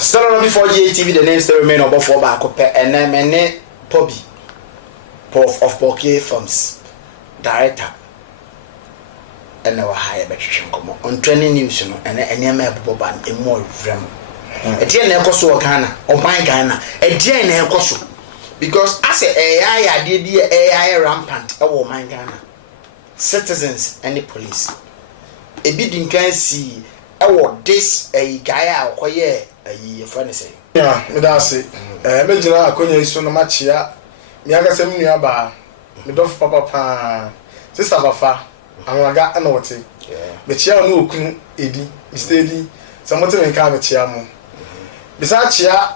Still before GATV, the name still remain Obofour back and then many Poby of Poké Films director and our higher betting on training news and any map boban in more ram. A dear Necoso Ghana or my Ghana, a dear Necoso because as AI did the AI rampant over my Ghana citizens and the police. A bidding can see this a guy or quiet. Funny say. Yeah, me da say. Me jira akonya iso no machia. Me aga sem nua ba. Me dof papa pa. Sister bafa. Anwaga na wote. Yeah. Me chia no okunu edi. Mr. Edi. Samote me ka me chia mo. Bisa chia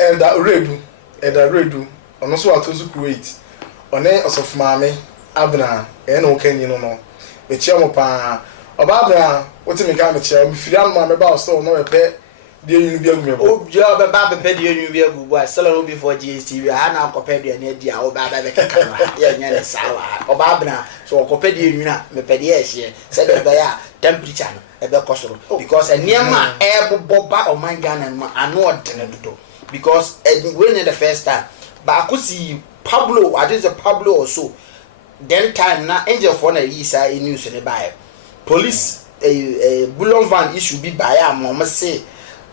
Elda Redu. Ono so atozu Kuwait. One osof maame Abna na okanyi no. Me chia mo pa. Oba Abna wote me ka me chia. Me firi an maame ba so no epe the you be agumebo. Oh, job about the you be a good boy. Sell before GST. I now compared the idea of Baba Becca. Yeah, sour. Or Babna. So compared you not me pedia. Said the temperature a becoso. Because a near my air boba or my gun and I know what to do. Because when the first time, but I could see Pablo, I did a Pablo or so. Then time now angel for a Lisa in news and a buy. Police a bullion van issue be by a mama say.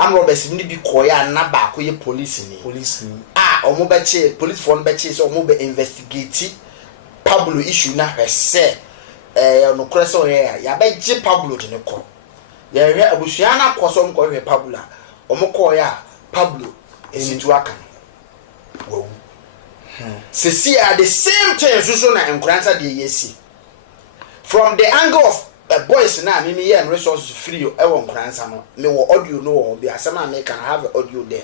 I'm Roberts ni bi koya na ba ko ye police ni omo be che police phone be che so omo be investigate Pablo issue na hwese no kreso here ya be je Pablo de ne ko ya hwe abusua na koso mko hwe Pablo omo koya Pablo esitu aka wo se at the same time so na Nkransa de yesi from the angle of boys na me here resources free e won Nkransa no me wo audio no be asema me can have audio there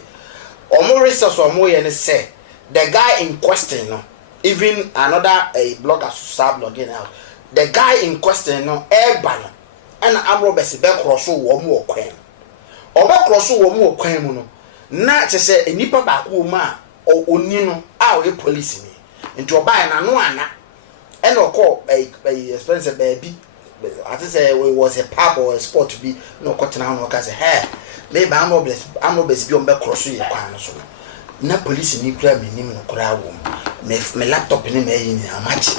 omo resource omo ye ne say the guy in question no even another a blogger sub blogging out the guy in question no eba no and amrobes be cross wo mo kwan oba cross wo mo kwan mu no na che say enipa ba ko ma oni no a o police ni nti oba na no ana and okọ expensive baby I think it was a pub or a sport to be no cotton on or case hair. Maybe I'm obvious beyond back cross your corner. So no police in Ukraine, me no crowd room. My laptop in a match.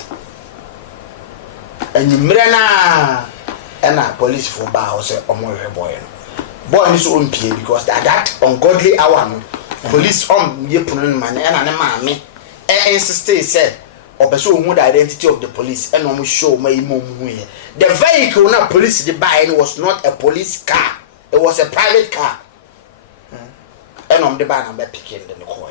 And you mrena and a police for bows or more boy. Boy his own pay because at that ungodly hour police on ye put money and a mammy insisted said. Or pursue the identity of the police and almost show my mum here. The vehicle not police the buying was not a police car, it was a private car. And on the ban I'm picking the coy.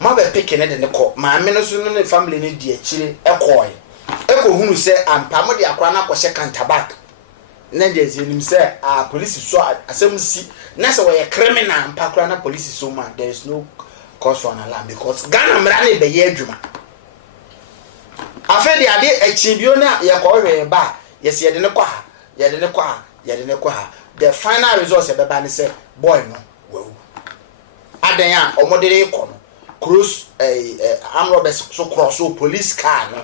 Mother picking it in the court. My minister family need dear chili a coy. Echo who say I'm Pamodi Akwana was second tobacco. Nandes him say police is so assembly. That's why a criminal and Pakrana police is so much. There is no cause for an alarm because Ghana Mrani be ye drama. After the idea a chibiona ya kwa ba yes ye de ne kwa the final results e be say boy no wo adan ya omodere ko no cross amrobes so cross so police car no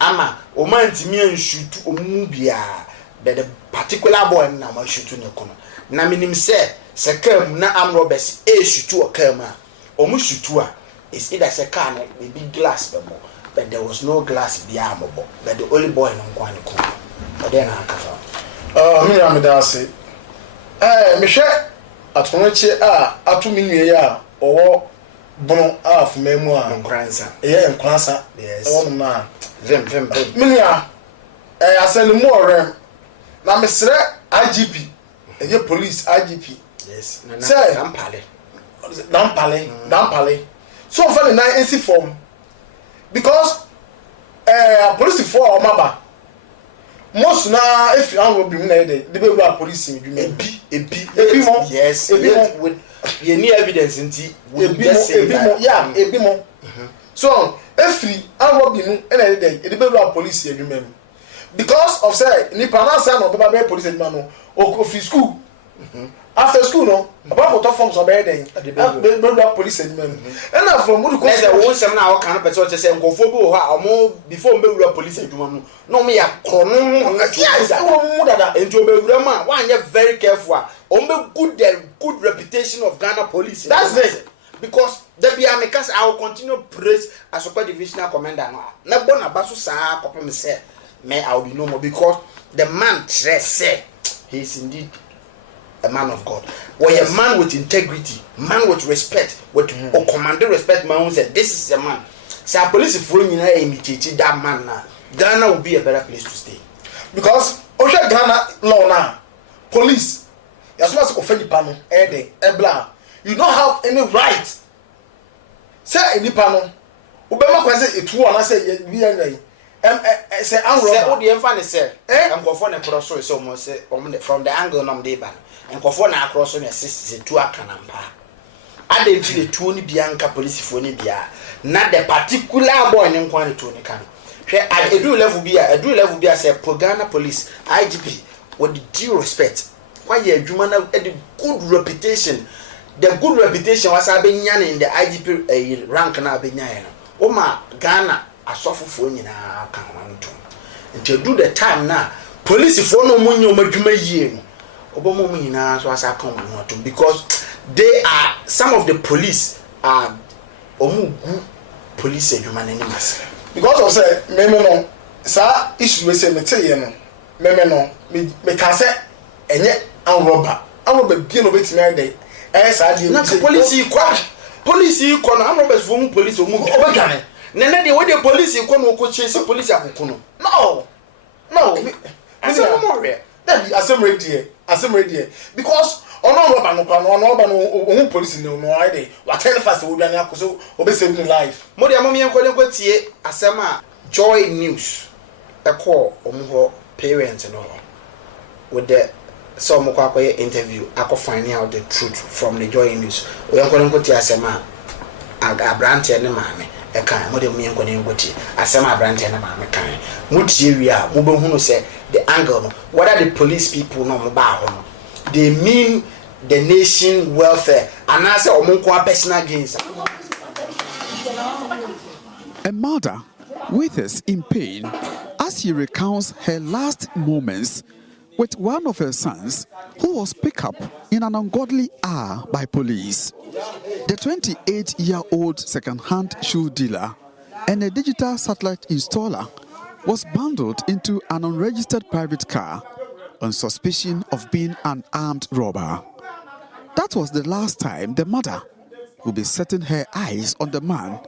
ama o man timi anshutu omu bia the particular boy na ma shutu ne ko no na minim se kam na amrobes shutu o kam a omu shutu a is either se car na big glass bebo. But there was no glass beyond Mobo. But the only boy in Nkransa. But then I can't. Me am da say. Me hwe atonoche atu minwe ya owo bono af memu a Nkransa. Nkransa. Yes. Owo na. Vem. Minia asani mo orem. Na me sere IGP. Police IGP. Yes. Say Dampale. So for the 9 form because police for Omaba most na if you will be na the be police in ebi mo yes with you need evidence nti we just say yeah ebi mo so every will be no na the be police in because of say ni pana say no be police in no o school after school no about out of forms of bedding. The police and men. And now from what you call some now kind of person say Nkofo or more before we police and woman. No me a chrono. Yes, I want into a one you're very careful. Only good reputation of Ghana police. That's it. Because the because I will continue to praise as super divisional commander now. Na bona basu sa papa me say me I will be no more because the man say he is indeed a man of God. Or a man with integrity, man with respect, with or commanding respect. Man who said, "This is a man." So police if we imitate that man now, Ghana will be a better place to stay. Because Osha Ghana law now, police, you're supposed to offend the panel, ebla. You don't have any right. Say any panel. Obama can say it one. I say we are say I'm wrong. Say what the enfant say. I'm going for the cross so almost say from the angle of the ban. And go for na cross on your sister to a canampa. I didn't see the 20 Bianca police for Nibia. Not the particular boy in quantity to the can. I do level be a say Pogana police IGP with due respect. Why you human had a good reputation. The good reputation was Abenyan in the IGP rank na Abenyan. Oma Ghana a suffer for in a can't. Until do the time now. Police for no money or Majuma year. Obama Mina so as I come to because they are some of the police are good police and human animals. Because of say memeno sa issue we say meteye no memeno me can say enye an robber bi no betimi ade sa de na police ikwa no an robbers for police o mu obadwane nene de we the police ikwa no ko chase police akoko no I say no more that be asem ready because ono robber no police no ide what tell fast we dwane akoso obe save the life mo de amom yenko tie asem a Joy News e call omho parents no with the some kwakoye interview ako finding out the truth from the Joy News o yenko tie asem a abrante ne maame e kan mo de mo yenko tie asem abrante ne maame kan mo tie wi a mo be hunu say the angle no what are the police people no mo ba ho no they mean the nation welfare and I say omonko personal gains. A mother withers in pain as she recounts her last moments with one of her sons who was picked up in an ungodly hour by police. The 28-year-old second-hand shoe dealer and a digital satellite installer was bundled into an unregistered private car on suspicion of being an armed robber. That was the last time the mother will be setting her eyes on the man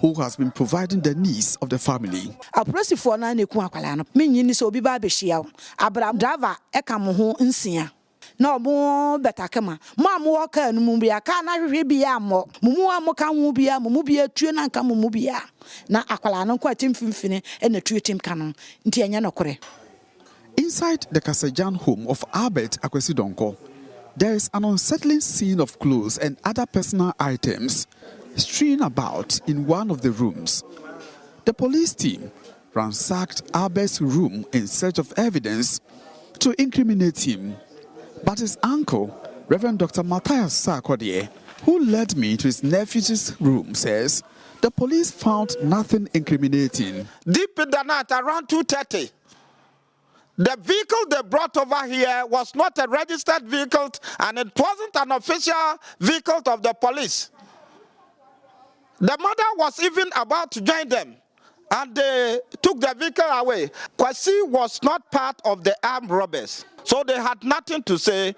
who has been providing the needs of the family. Apolisifoɔ na Ekuonaba no menyini so obi ba behia abram driver eka mo ho nsia na omo betakema mo amwo ka nu mu bia ka na hwehwe bia mo mu amoka ho bia mu bia tue na nka mu bia na akwala no kwa timfimfini na tue tim ka no nti enya nokore. Inside the Kasajan home of Albert Akwesi Donkor, there is an unsettling scene of clothes and other personal items strewn about in one of the rooms. The police team ransacked Albert's room in search of evidence to incriminate him. But his uncle, Reverend Dr. Matthias Sarkodie, who led me to his nephew's room, says the police found nothing incriminating. Deep in the night, around 2:30, the vehicle they brought over here was not a registered vehicle and it wasn't an official vehicle of the police. The mother was even about to join them and they took the vehicle away. Kwesi was not part of the armed robbers. So they had nothing to say,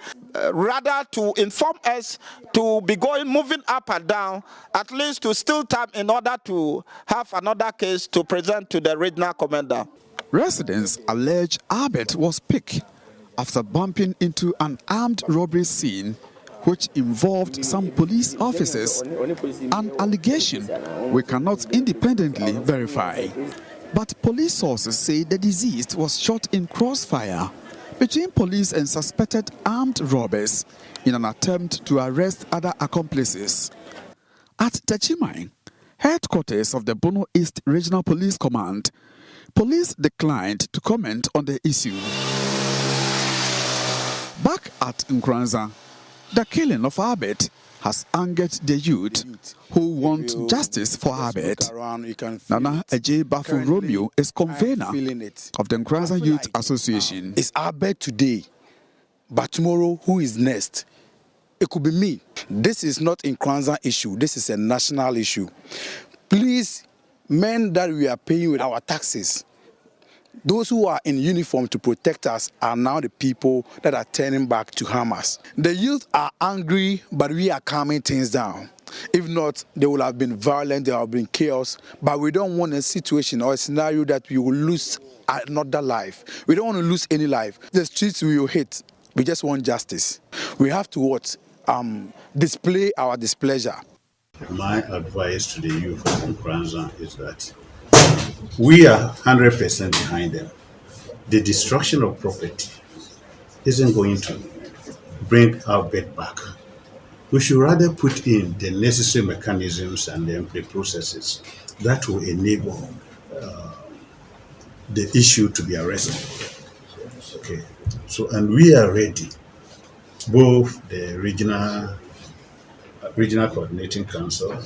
rather to inform us to be moving up and down, at least to steal time in order to have another case to present to the regional commander. Residents allege Albert was picked after bumping into an armed robbery scene which involved some police officers, an allegation we cannot independently verify. But police sources say the deceased was shot in crossfire between police and suspected armed robbers in an attempt to arrest other accomplices. At Techimai, headquarters of the Bono East Regional Police Command, police declined to comment on the issue. Back at Nkransa, The killing of Abed has angered the youth who want justice for Abed. Nana Eje Bafu Romeo is convener of the Nkransa Youth Association. It's Abed today, but tomorrow who is next? It could be me. This is not a Nkransa issue. This is a national issue. Please, men that we are paying with our taxes, those who are in uniform to protect us are now the people that are turning back to harm us. The youth are angry, but we are calming things down. If not, they will have been violent, there will have been chaos, but we don't want a situation or a scenario that we will lose another life. We don't want to lose any life. The streets we will hit. We just want justice. We have to what? Display our displeasure. My advice to the youth of Nkransa is that we are 100% behind them. The destruction of property isn't going to bring our bed back. We should rather put in the necessary mechanisms and the processes that will enable the issue to be arrested. Okay, so and we are ready. Both the regional coordinating council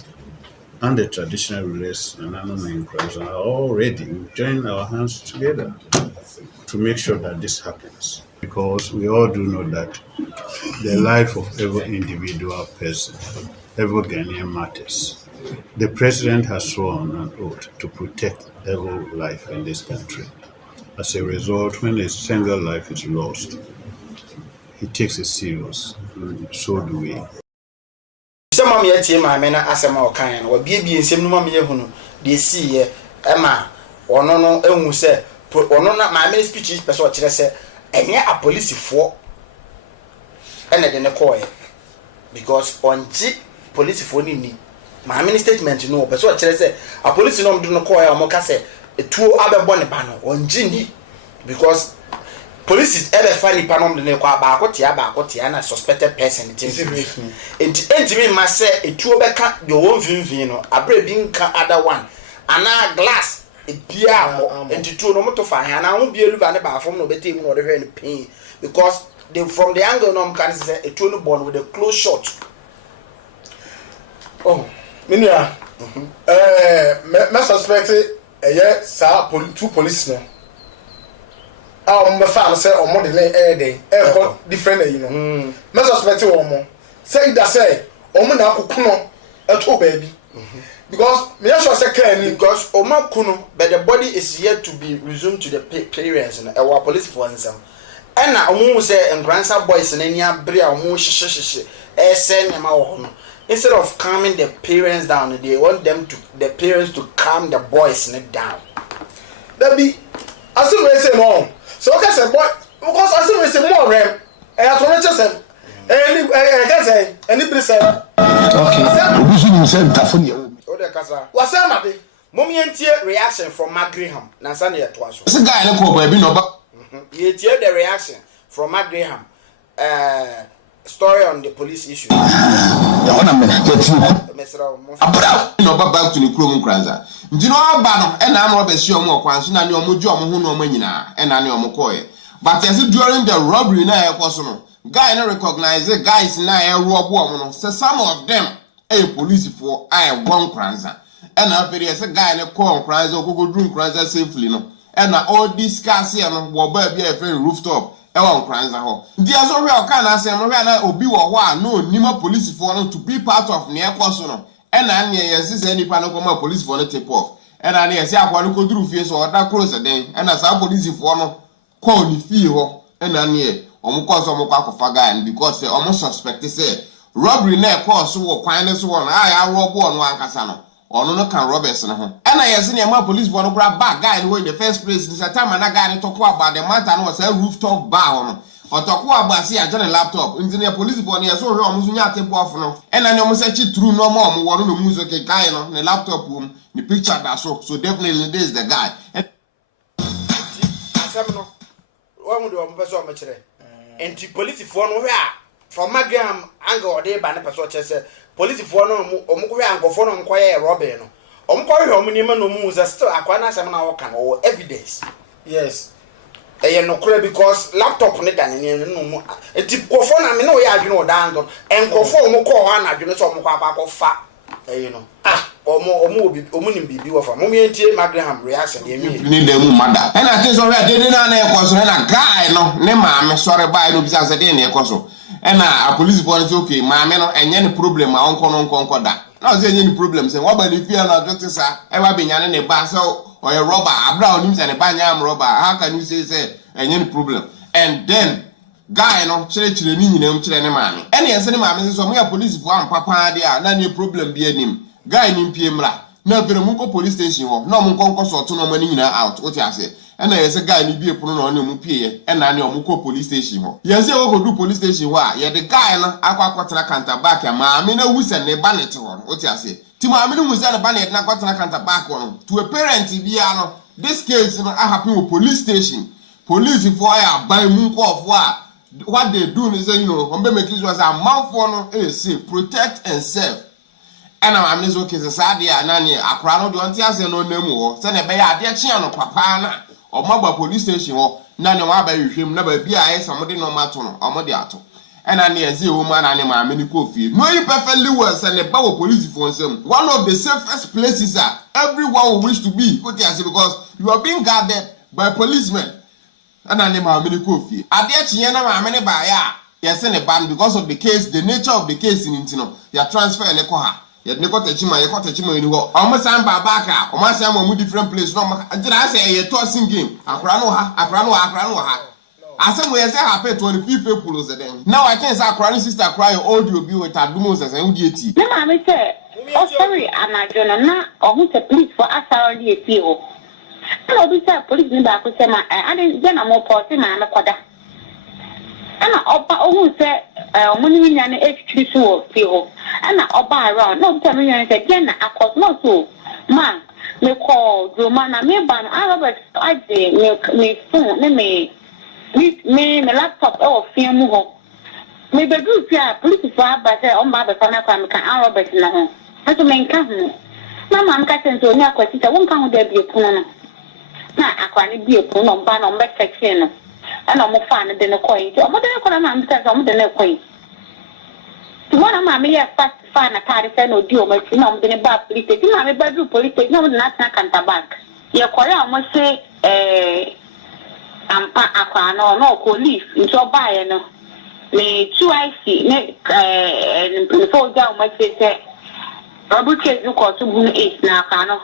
and the traditional rulers and Nkransa are all ready. We join our hands together to make sure that this happens. Because we all do know that the life of every individual person, every Ghanaian matters. The president has sworn an oath to protect every life in this country. As a result, when a single life is lost, he takes it serious, and so do we. Some of your team, I mean, as a more kind, or be in some mammy who they see Emma or no, and say, or no, my many speeches, but what I say, and yet a police for and I didn't call it because on G police for me. My many statement, you know, but what I say, a police no do not call a mocase, a 2 other bonnet panel on Ginny because. Police is ever funny panom the neko about and a suspected person. It is me must say a 2 beka your own vino, a brave being other one, and a glass, a beer, and to 2 no to find, and I won't be able to buy from no better or any pain because they from the angle no can say a 2 born with a close shot. Oh, Minia, me suspect yes, 2 policemen. My father said, or more than a day, different, you know. My suspect one more. Say that say, Omana Kuno, a 2 baby. Because me also say, because Oma Kuno, but the body is yet to be resumed to the parents and our police for some. And now, Omo say, and grandson boys and any bria, Omo send them out. Instead of calming the parents down, they want the parents to calm the boys down. That be, I still say no. So I say, boy, because I see we say more rem. I told you say, I can say, anybody say. Okay. We should say that. What's that, Mommy and tear reaction from Mark Graham. Nansani at once. This guy no go baby no ba. You hear the reaction from Mark Graham. Story on the police issue. No back to the Nkransa. You know about and I'm not sure more quans and your mujo who no manina and I know Mokoy. But as during the robbery now personal guy no recognize the guys now rob woman. So some of them a police for I one Nkransa. And I feel as a guy in a call Nkransa or go drink Nkransa safely no. And all this cars here no be a very rooftop. Nkransa ho. There so real can I say na obi wo ho no nima police for no to be part of near course no. And I yes any panel come police for no tip off. And I say akwa no go through face or that close then. And as a police for no call ni fee ho. And I omo cause omo kwa kofaga and because they almost suspect say robbery na cause so kwan so one I rob one ankasa no. Ono no can robbers no ho. And I say near police for no grab back guy in the first place this time and guy talk about the matter no say rooftop bar no. Or talk about see a journal laptop engineer police for near so almost nya tape off no. And I almost say through no more mo no music guy no the laptop room the picture that so definitely this is the guy. Samno one do am person am kire. Enti police for no hwe a from Magam angle dey ba na person kire say police for no omo hwe ankofo no nkoye robbery no. Omo ko hwe omo nima no mu say still akwa na asem na wo kan o evidence. Yes. no kura because laptop ne dan ne no mu enti kofo na me no ya adwene odango enkofo omo ko ho na adwene so omo kwa fa no omo ni bibi wo fa mo me entie Magraham reaction ye mi ni dem mada e na tin so re de na na ekoso na guy no ne ma me sore bai no bisa se de na ekoso e na a police boy say okay ma me no enye ni problem a onko da na say enye ni problem say wa ba ni fia na jote sa e wa benyane ne ba so or a robber, Abra him and a banyam robber. How can you say any problem? And then guy no church the name children mammy. Any answer mammy so we are police for papa there, none problem be him. Guy in PMra. No very muko police station no munko so to no money out. What I say. And there is a guy ni be a prono on your pay and I know muko police station. Yes, you go do police station why? Yeah, the guy no aqua canter back and mammy no whistle ne bannet on. What I say. Tima aminu muzana banet na kwatana kanta back on to a parent biano. This case I happen with police station. Police for by munko of what they do is ombe make it was a mouth for say protect and serve. And I'm this okay sadia nani akrano do anti ase no nemu se na be ya ade chia no papa na omagba police station ho nani wa ba hwehwem na ba bia aye samode no mato no omode ato. And I near zero man animal many coffee. No, you perfectly well and a power police for some. One of the safest places are everyone will wish to be. Because you are being guarded by policemen. And animal many coffee. I dare Chiana many by yes, and a ban because of the case, the nature of the case in Intino. They are transferring a coha. Yet Nico Techima, you got a chimo in go. Almost I'm Babaka, or my some different place. No, did I say a tossing game? Akrano. As some way I say happy 20 people then. Now I can't say crying sister cry audio be with Adumos as an UDT. No, mammy said, oh, sorry, I'm not gonna or who's a police for us already a PO. Hello, we said police in back with I didn't get a more party man a quarter. And I who said, money in an H3 PO. And I buy around, no tell me again, I cause no so. Man, me call Romana, me ban, I Robert, I say, me phone, me laptop or film ho. Me be do pia police for ba say on ba be fa na kwa me kan Robert na ho. Aso me nka ho. Na ma nka senso ni akwati ta won kan ho da bi epuno no. Na akwa ni bi epuno mba no mbe section no. Ana mo fa ne de ne koyi. O mo de ne kola ma mbi ta mo de ne koyi. Ti wona ma me ya fast fa na kare say no di o ma ti na mo de ne ba police. Ti ma me ba do police na mo de na ta kanta bank. Ye koya mo say ampa akwano no police nso bae no me 2IC ne before down my say Robert case ko to bunu 8 na akwano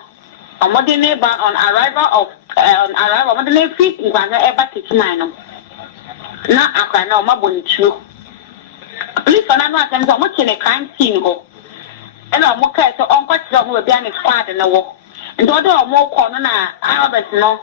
amode ne ban on arrival amode ne fit ngwana eba teachman no na akwano mabonchu police na no atem so mo chene crime scene ho ena mo ka so onko tira mo bia ne squad na wo ndo do mo ko no na Robert no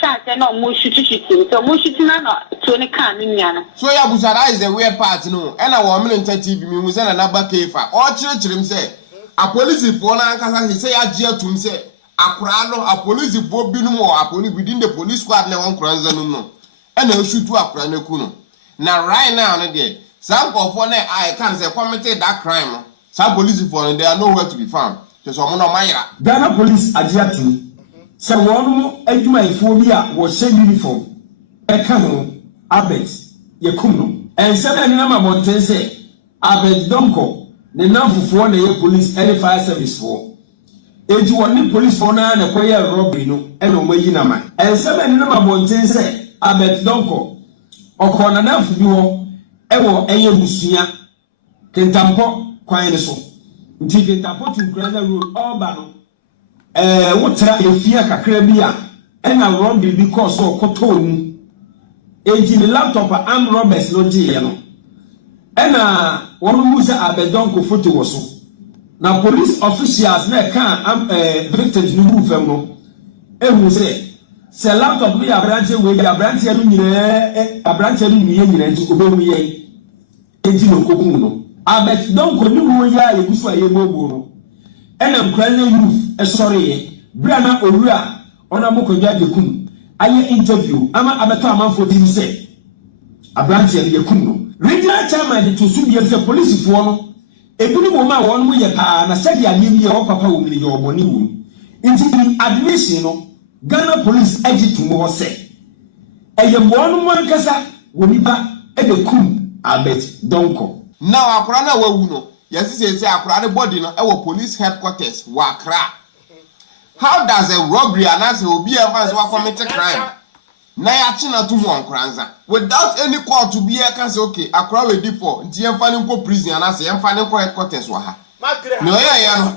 shot no mo shooting so mo shooting na to ne kan nya so ya busara is the weird part no and I want me TV me musa na naba kefa o chirechirem say a police for na nkasa say ya je atum say akura no a police for binum or a police within the police squad na won Nkransa no and na shootu akura na ku no na right now no there some of one I can say committed that crime some police for they are nowhere to be found just omo no mayra Ghana police ajiatu se wonu adwuma ifo bi a wo hye uniform eka no abet yekum no ense na ni na mabonten se abet Donkor ne namfufo na ye police and fire service for eji woni police for na na koye robbery no e no mayi na man ense na ni na mabonten se abet Donkor okona namfu bi ho e wo eye busua kentampo kwan ne so nti kentampo to Nkransa road oba no wotra efia kakra bi a ena robbery because of kotomu enti the laptop armed robbers no je no ena wonu musa abedonko photo wo so na police officials na kan victims no bu fam no ehu se laptop bi abranche we bi abranche no nyire abranche no nyire nti obewu ye enti no kokum no abedonko ni wo ya egusu aye bobo no ena Nkransa youth sorry brana owura ona mokodwa de kum aye interview ama abeto amanfo tim se abranche ye kum no regional chairman de to su bi se police fo no ebini mo ma won mo ye pa na sedi ade bi ye wo papa wo mi ye oboni wo nti admission no Ghana police agitu mo se Eyembono Mankasa, Wonipa, Ebekum, Albert Donkor. Now, Akrana Wawuno, yes, it's a Akrana body no our police headquarters, Wakra. How does a robbery and as will be a man who committed crime? Nayachina to Nkransa. Without any court to be a cancer, okay, Accra will default, Tianfanico prison, and I say, Fanico headquarters waha. No,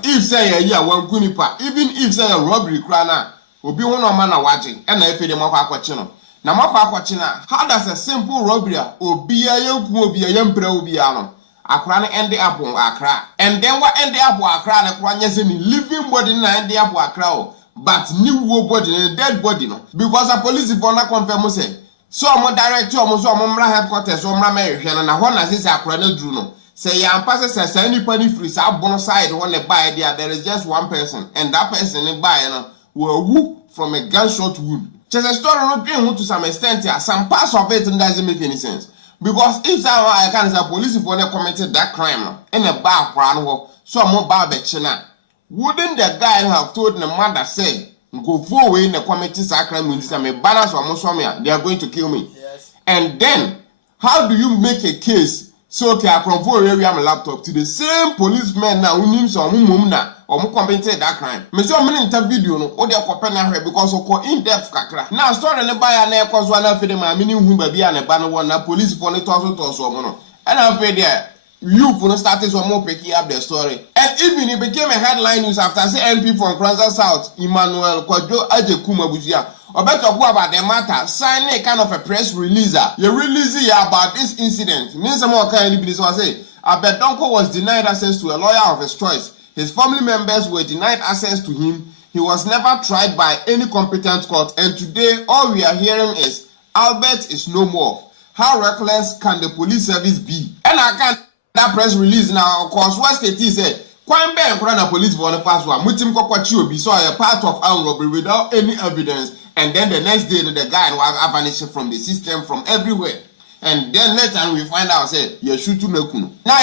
if say a year one Kunipa, even if say a robbery crana, will be one man watching, and I feel the Mapa. Now, Mapa, how does a simple robbery or be a young will be a young pro be alone? Accra end the up on Accra. And then what end the up on Accra, the Kranyas in living body and the up on Accra, but new body and dead body. No, because a police is not confirm say. So I'm a director, almost on my headquarters, on my marriage, and I want to say Accra Druno. Say, I'm passes as any penny free, so I'm side when they buy there is just one person, and that person in buy will whoop from a gunshot wound. Just a story not being to some extent here, some parts of it doesn't make any sense. Because if I can say police if one committed that crime in a bar crown, so I'm more barbechina. Wouldn't the guy have told the mother say, go forward in the committee crime with some balance or Musomia, they are going to kill me. Yes. And then how do you make a case so okay, I can forward my laptop to the same policeman now who names or whom or who committed that crime? Monsieur Minta video no or they are because of in-depth kakra. Now story and buy an air cause one for them, I mean whom baby and a banner one police for it also mono. And I'm afraid there you put started some more picking up the story. And even it became a headline news after say MP from Nkransa South, Emmanuel Kojo Ajekuma Busia. Or better go about the matter, sign a kind of a press release. You release about this incident. Means some more kind of business say. I bet Donkor was denied access to a lawyer of his choice. His family members were denied access to him. He was never tried by any competent court. And today, all we are hearing is Albert is no more. How reckless can the police service be? And I can't that press release now. Of course, what state said. Kwame Nkransa police for the past one. Mutim Kokwachi be saw a part of armed robbery without any evidence. And then the next day, the guy was vanished from the system, from everywhere. And then later we find out, say, you're shooting Nekuno. Now,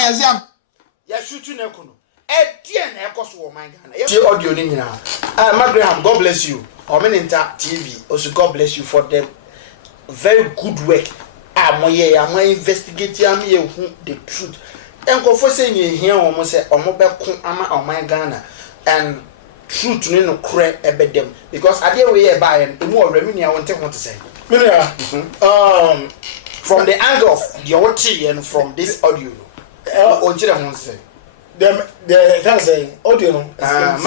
you're shooting Nekuno. Graham, God bless you. Omeninta TV, also God bless you for the very good work. I'm investigating the truth. And go for saying here almost say, Ghana and truth no crack about them because I didn't way by and more remini I want to say. From the angle of the OT and from this audio, what you want to say? The can say audio. Graham,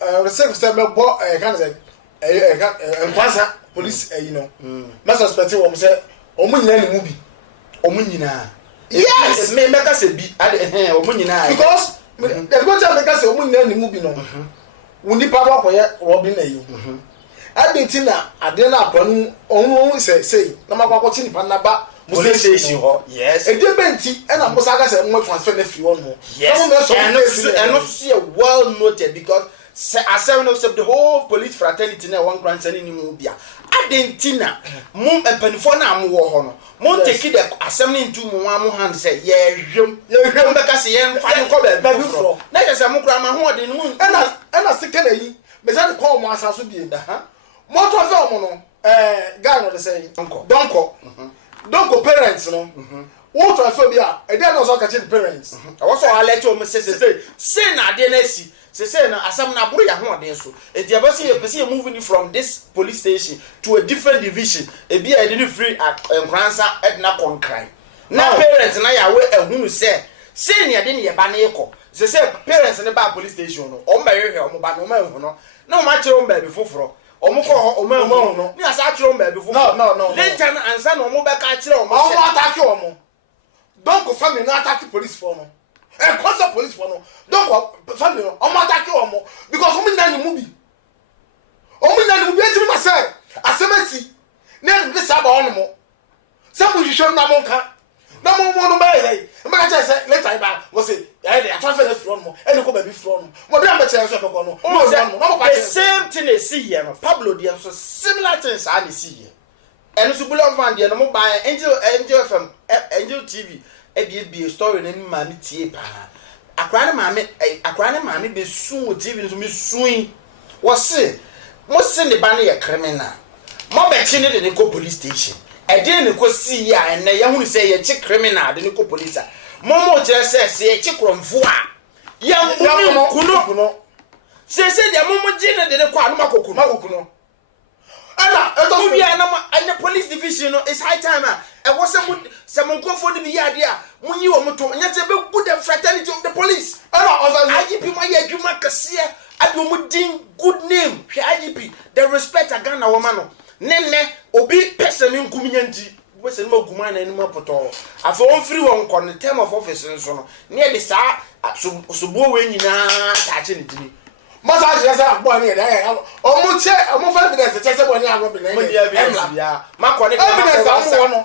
the same step can say Nkransa police you know. My suspect was say omunyina movie. Omunyina. Yes, me make us be omunyina. Because the go tell make us omunyina movie no. Wuni papa ko ye Robin ayi. Adenti na ade na apanu onu say na makwa chi nipa na ba police station ho. Yes. E dey benti e na mbosa ga say mo transfer na free one mo. Yes. And not see a well noted because as the whole police fraternity na one Nkransa ni mu bia. Adentina mum empanifo na amwo ho no mon take the assembly into mu hand say ye hwem beka say ye mfa ne ko ba bi fro na je say mo kra ma ho de no na sika na yi me say ko mo asaso bi nda ha mo to fe mo no guy no dey say Donkor parents no wo to fe bi a e dey no so ka che parents I was so alert o me say na de na si say na asam na buru ya ho den so e dey be say you person moving from this police station to a different division e be a dey free Nkransa edna concry na parents na ya we ehunu say na de ne ye ba na eko say parents ne ba police station no o mba hwehwe o ba no ma ehu no na o ma kire o mba bi foforo o mo ko o ma ehu no ni asa kire o mba bi foforo no later na ansa na o mo be ka kire o mo attack o mo Donkor family na attack police for no and concert police for no Donkor family no omo attack omo because omo na ni movie eti ma say asemasi na ni say ba omo some you show na mo nka na mo no ba hey me ka say later ba go say eh dey transfer the front mo e ko ba bi front mo be am say so be ko no the same thing they see here no Pablo dey so similar things I see here and so bulo van dey no mo buy Angel FM Angel TV e be a story na ma me tie pa akra ne ma me be sun TV no me sun wo se mo se ne ba no ye criminal mo be chi ne de ko police station e de ne ko si ya enne ye hunu se ye chi criminal de ne ko police mo kire se ye chi kromfo a ye mo kuno se de mo ji ne de ne ko anu makokuno ana eto bi ana ma police division no is high time e was some uncomfort be yadea munyi wo moto nya se be good fraternity of the police ana IGP ma ye adwuma kase ade mo din good name hwe IGP the respect Ghana woman no nenne obi person nkuminya nti we se no maguma na ni mapoto afo on free won kon term of office nso no ne de sa subo we nyina ta che ne dini massage yasa agbo ni eda ya omuche omufa evidence chese bo ni agbo bi na evidence ya makoni de evidence amu no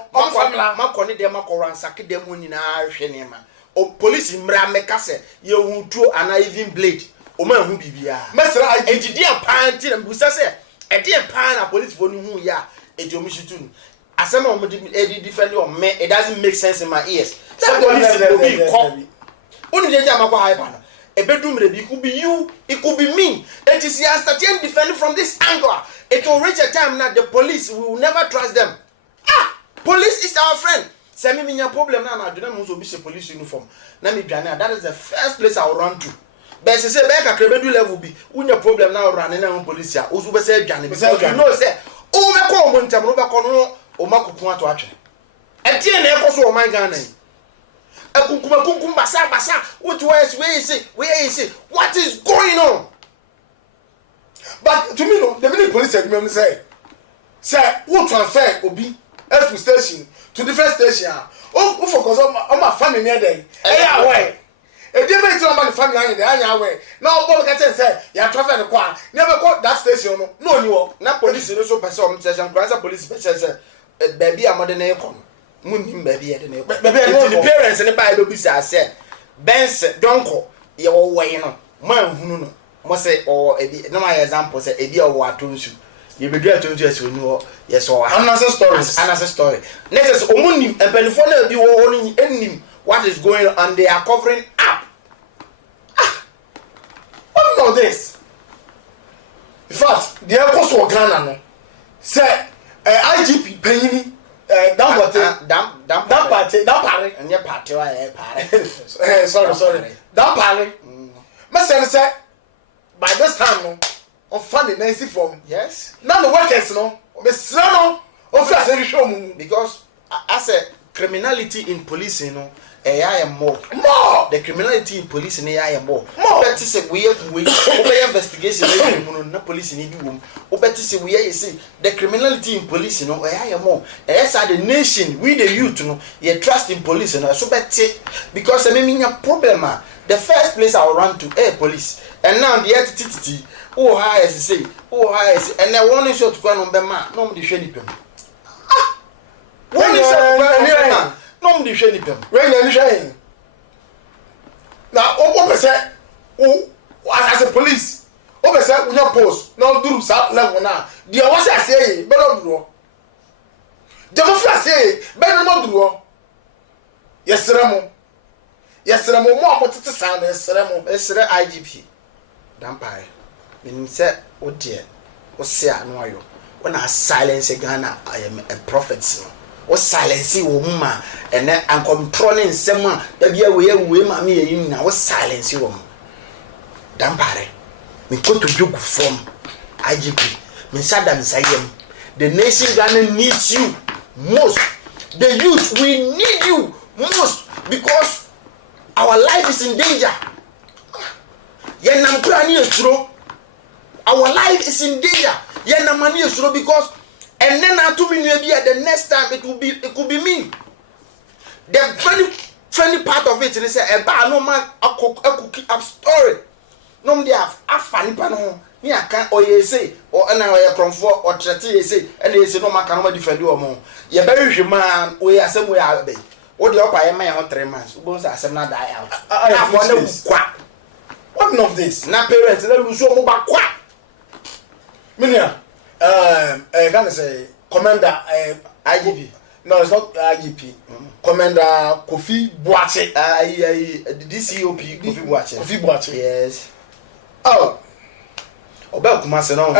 makoni de makoransa ke de mu nyina hwe ne ma o police mra mekase ye hutuo ana even blade o ma hu bibia mesra ejidi apanti na busa se e de pan na police for ni hu ya ejo mi shitu asema o di defend o me it doesn't make sense in my ears some police go be call unu je amako hype na ebedumre bi could be you, it could be me. It is you starting defending from this angle. It will reach a time that the police will never trust them. Police is our friend. Send me your problem now. I do not want to be a police uniform. Let me that is the first place I will run to. But say back at Krebedu level be when your problem now running on police here. Usu say Johnny because you know say oh me call one time no o makuku to atwe. Etie na ekoso o man Ghana. Basa, what is going on? But to me, no, the minute police segment say, what transfer Obi F station to different station. Oh, focus on my family near there. Hey, away. If they make somebody family in there, away. Now, what can say? You transfer the car. Never caught that station. No, you not police. Also, person station. Nkransa police person. Baby, I'm not the munim baby at the parents and the Bible say Benz Donkor ye wo way no man hunu no mo say or no my example say e bi o watonsu ye be dua tonsu as onu yes o another story next is omunim empanifo na bi wo no enim what is going on and they are covering up what know this in fact the airport for Ghana no say IGP panyini sorry. That party. Say by this time no on Sunday night form. Yes. Now the workers no. Because I said criminality in policing no I am more. The criminality in policing I am more. But say we investigation no police need do. But say we say the criminality in policing no I am more. Yes, the nation we the youth no you trust in police no so better because I mean your problem the first place I will run to police and now the attitude oh how is say and then one shot to go on Bema no me dey hwe one shot no me dey hwe nipem when you hwe now o say as a police o say we your post no do that level now the what say be no duro the what say be no duro yesremo mo amotete san yesremo esre IGP dampai menim say o de o se anu ayo when silence Ghana I am a prophet o silence wo ma and controlling nsem da bia we ma me yin na o silence wo dampare me koto jogu from IGP me sadam sayem the nation Ghana needs you most the youth we need you most because our life is in danger yenam kura ni esuro our life is in danger yenam mani esuro because and then to me the next time it could be me the very funny part of it is say e ba no man akuki up story no me have afani pa no me aka oye say or na oye kromfo or trete ye say and ye say no man can no defend o mo ye ba hwe man oye asem we abe o de opa ye man ho 3 months go say asem na die out na mo na kwa what of this na parents na lose o mo ba kwa minia can say commander IGP no it's not IGP commander Kofi Boache DCOP Kofi Boache yes oh Oba kuma se no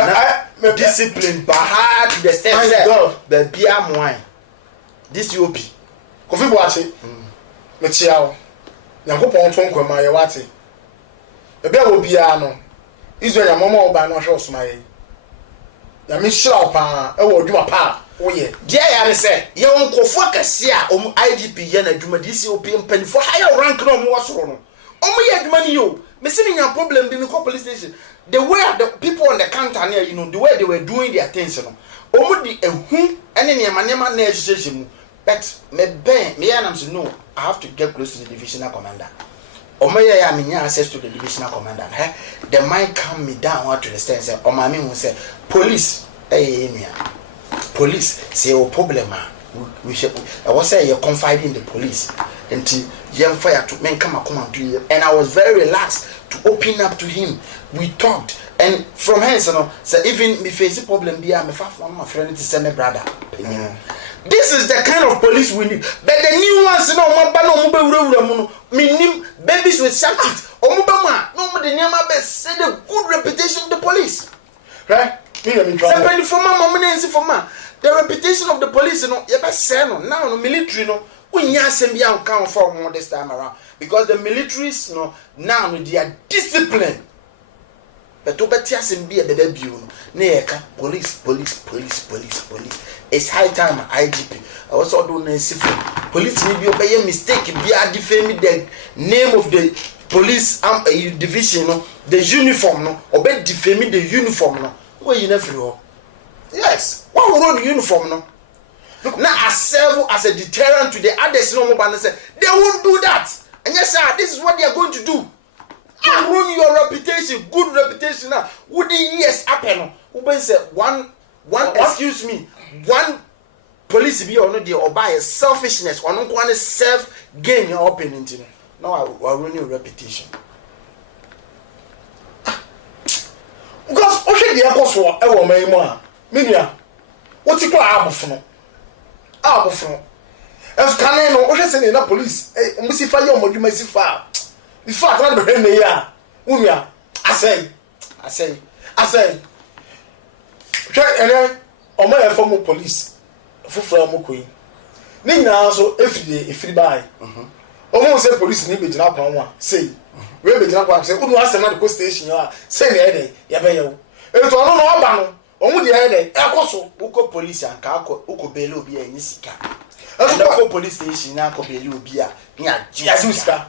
discipline bahad to the steps the bia moan this OP Kofi Boache me chiao Nyankopon to nkwama ye wate ebe a obia no Israel ya mama oba no hwe osmaye ya me hira opa e wo dwuma pa woye dia ya ne se ye nkofo akase a IGP ye na dwuma DCOP mpanifo higher rank no mo wasoro no ye dwuma ni yo me se nya problem bi me call police station the way the people on the counter near the way they were doing their things no di ehu ene niema na ehyehyemu but me ya nam so no I have to get close to the divisional commander ya me access to the divisional commander the mind calm me down to the stand say me who say police police say o problem we should I was say you confide in the police until young fire to men come and and I was very relaxed to open up to him. We talked and from hence so even me face problem be my friend to send my brother. This is the kind of police we need. But the new ones babies with shout it. No the name say the good reputation of the police. Right? The reputation of the police, now the military, we can't form more this time around because the militaries, now they are disciplined. But to better be a debut, police. It's high time IGP. I also don't know police maybe obey a mistake, be a defame the name of the police division, the uniform, obey defame the uniform. Where you never. Yes. Why would the uniform no? Look, now I serve as a deterrent to the others no more say they won't do that. And yes, sir, this is what they are going to do. To ruin your reputation, good reputation now. Would the years happen? Who say one excuse me, one police be or no the or by selfishness or no one self gain your opinion. Now I ruin your reputation. Because okay the apostle e wo mai mo Minia, what you call Obofour? Obofour. If can no, what say na police? Must fire your module must fire. In fact, I be me ya. Unia, I say. Check ene o ma from police. Fufura mo koyi. Ni na so every buy. O mo say police ni be jina kwa nwa. Say. We be jina kwa say udu asem na the station ya. Say na ede ya be ye. Eto no no ba no. Omu di ene ekoso uko police anka akọ uko bele obi enyi sika. Uko police station na akọ bele obi a nya sika.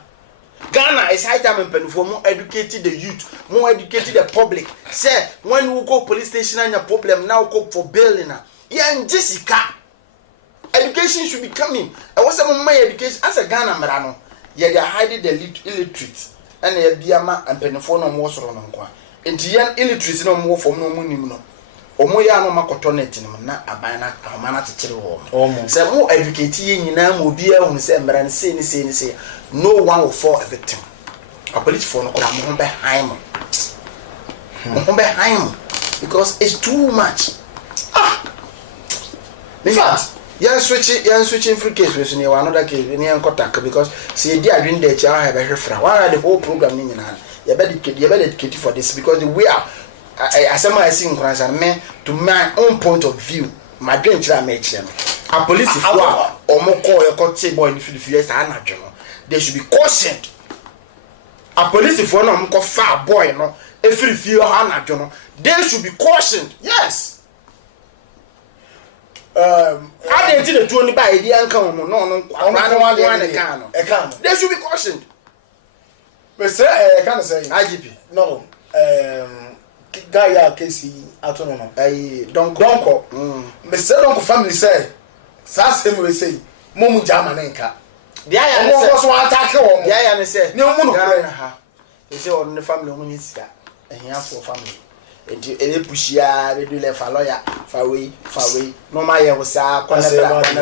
Ghana is high time for more educated the youth, more educated the public. Say when we go police station and your problem now go for bail na. Yeah, and Jessica. Education should be coming. I was some my education as a Ghana marano. Yeah, they are hiding the illiterate and they be a man and penifo no more so no kwa. And the illiteracy no more from no money no. Omoya no makotoneti na abana amana tetere wo say mo educate ye nyina mo bia hu say mbra ne say no one will fall a victim a police for no kora mo behind because it's too much in fact yan switching free case we so ne another case ne yan kotak because say dia adwin dey cha ha be hwefra why the whole program ni nyina you better educate for this because we are I see Nkransa me to my own point of view. My dream chira me chira me. A police for omo call your court say boy in the years they should be cautioned. A police for no mo far boy no every few anajono they should be cautioned. Yes. I didn't the 20 by idea and come no they should be cautioned. But say I can't say IGP. No. Guy ya kesi atono Donkor me say Donkor family say sa same we say momu jama na nka dia ya ne say so attack wo dia ya ne say ne mu no ha they say on the family on sika ehia for family e pushia be do le fa lawyer fa we no ma ye wo sa kona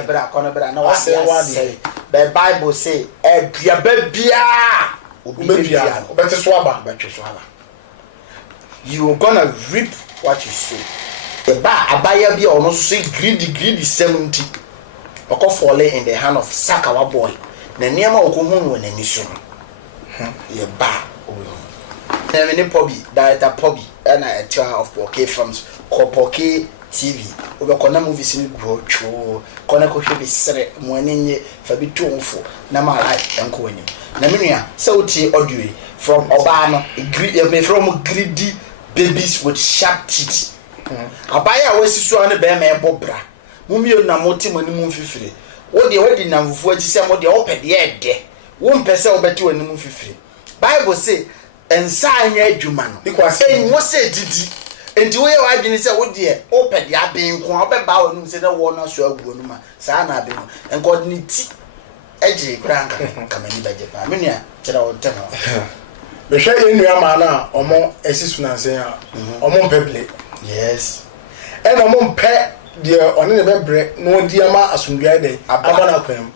bra na wa say the Bible say e dua ba bia obi bia obete so aba you are gonna reap what you sow. The abaya be or say greedy 70. Oko falling in the hand of Sakawa boy. Na niama okohunu we nani so. Ye ba Name Pobi, director Pobi, and a tour of Poke films, Poke TV. We kona movies in go cho, kona ko hwe be sere mo anenye fa bi tonfo na ma life enko anim. Na menua so ti audio from Oba no from greedy babies with sharp teeth. Abaya we siso ne be ma ebobra. Mumio na moti mani mu fifire. Wo de na mfufu ati se mo de opede e de. Wo mpese obeti wani mu fifire. Bible say ensa anya adwuma no. Because wo say didi. Enti wo ye wa adwini se wo de opede aben ko obeba wo nu se na wo na so aguo nu ma. Sa na aben. Enko ni ti eje kranka kamani baje pa. Menua kira wo tema. Me hwe enua ma na omo esisu na nsen a. Omo mpeble. Yes. And omo mpe de one ne bebre no di ama asundua de aba na kwam.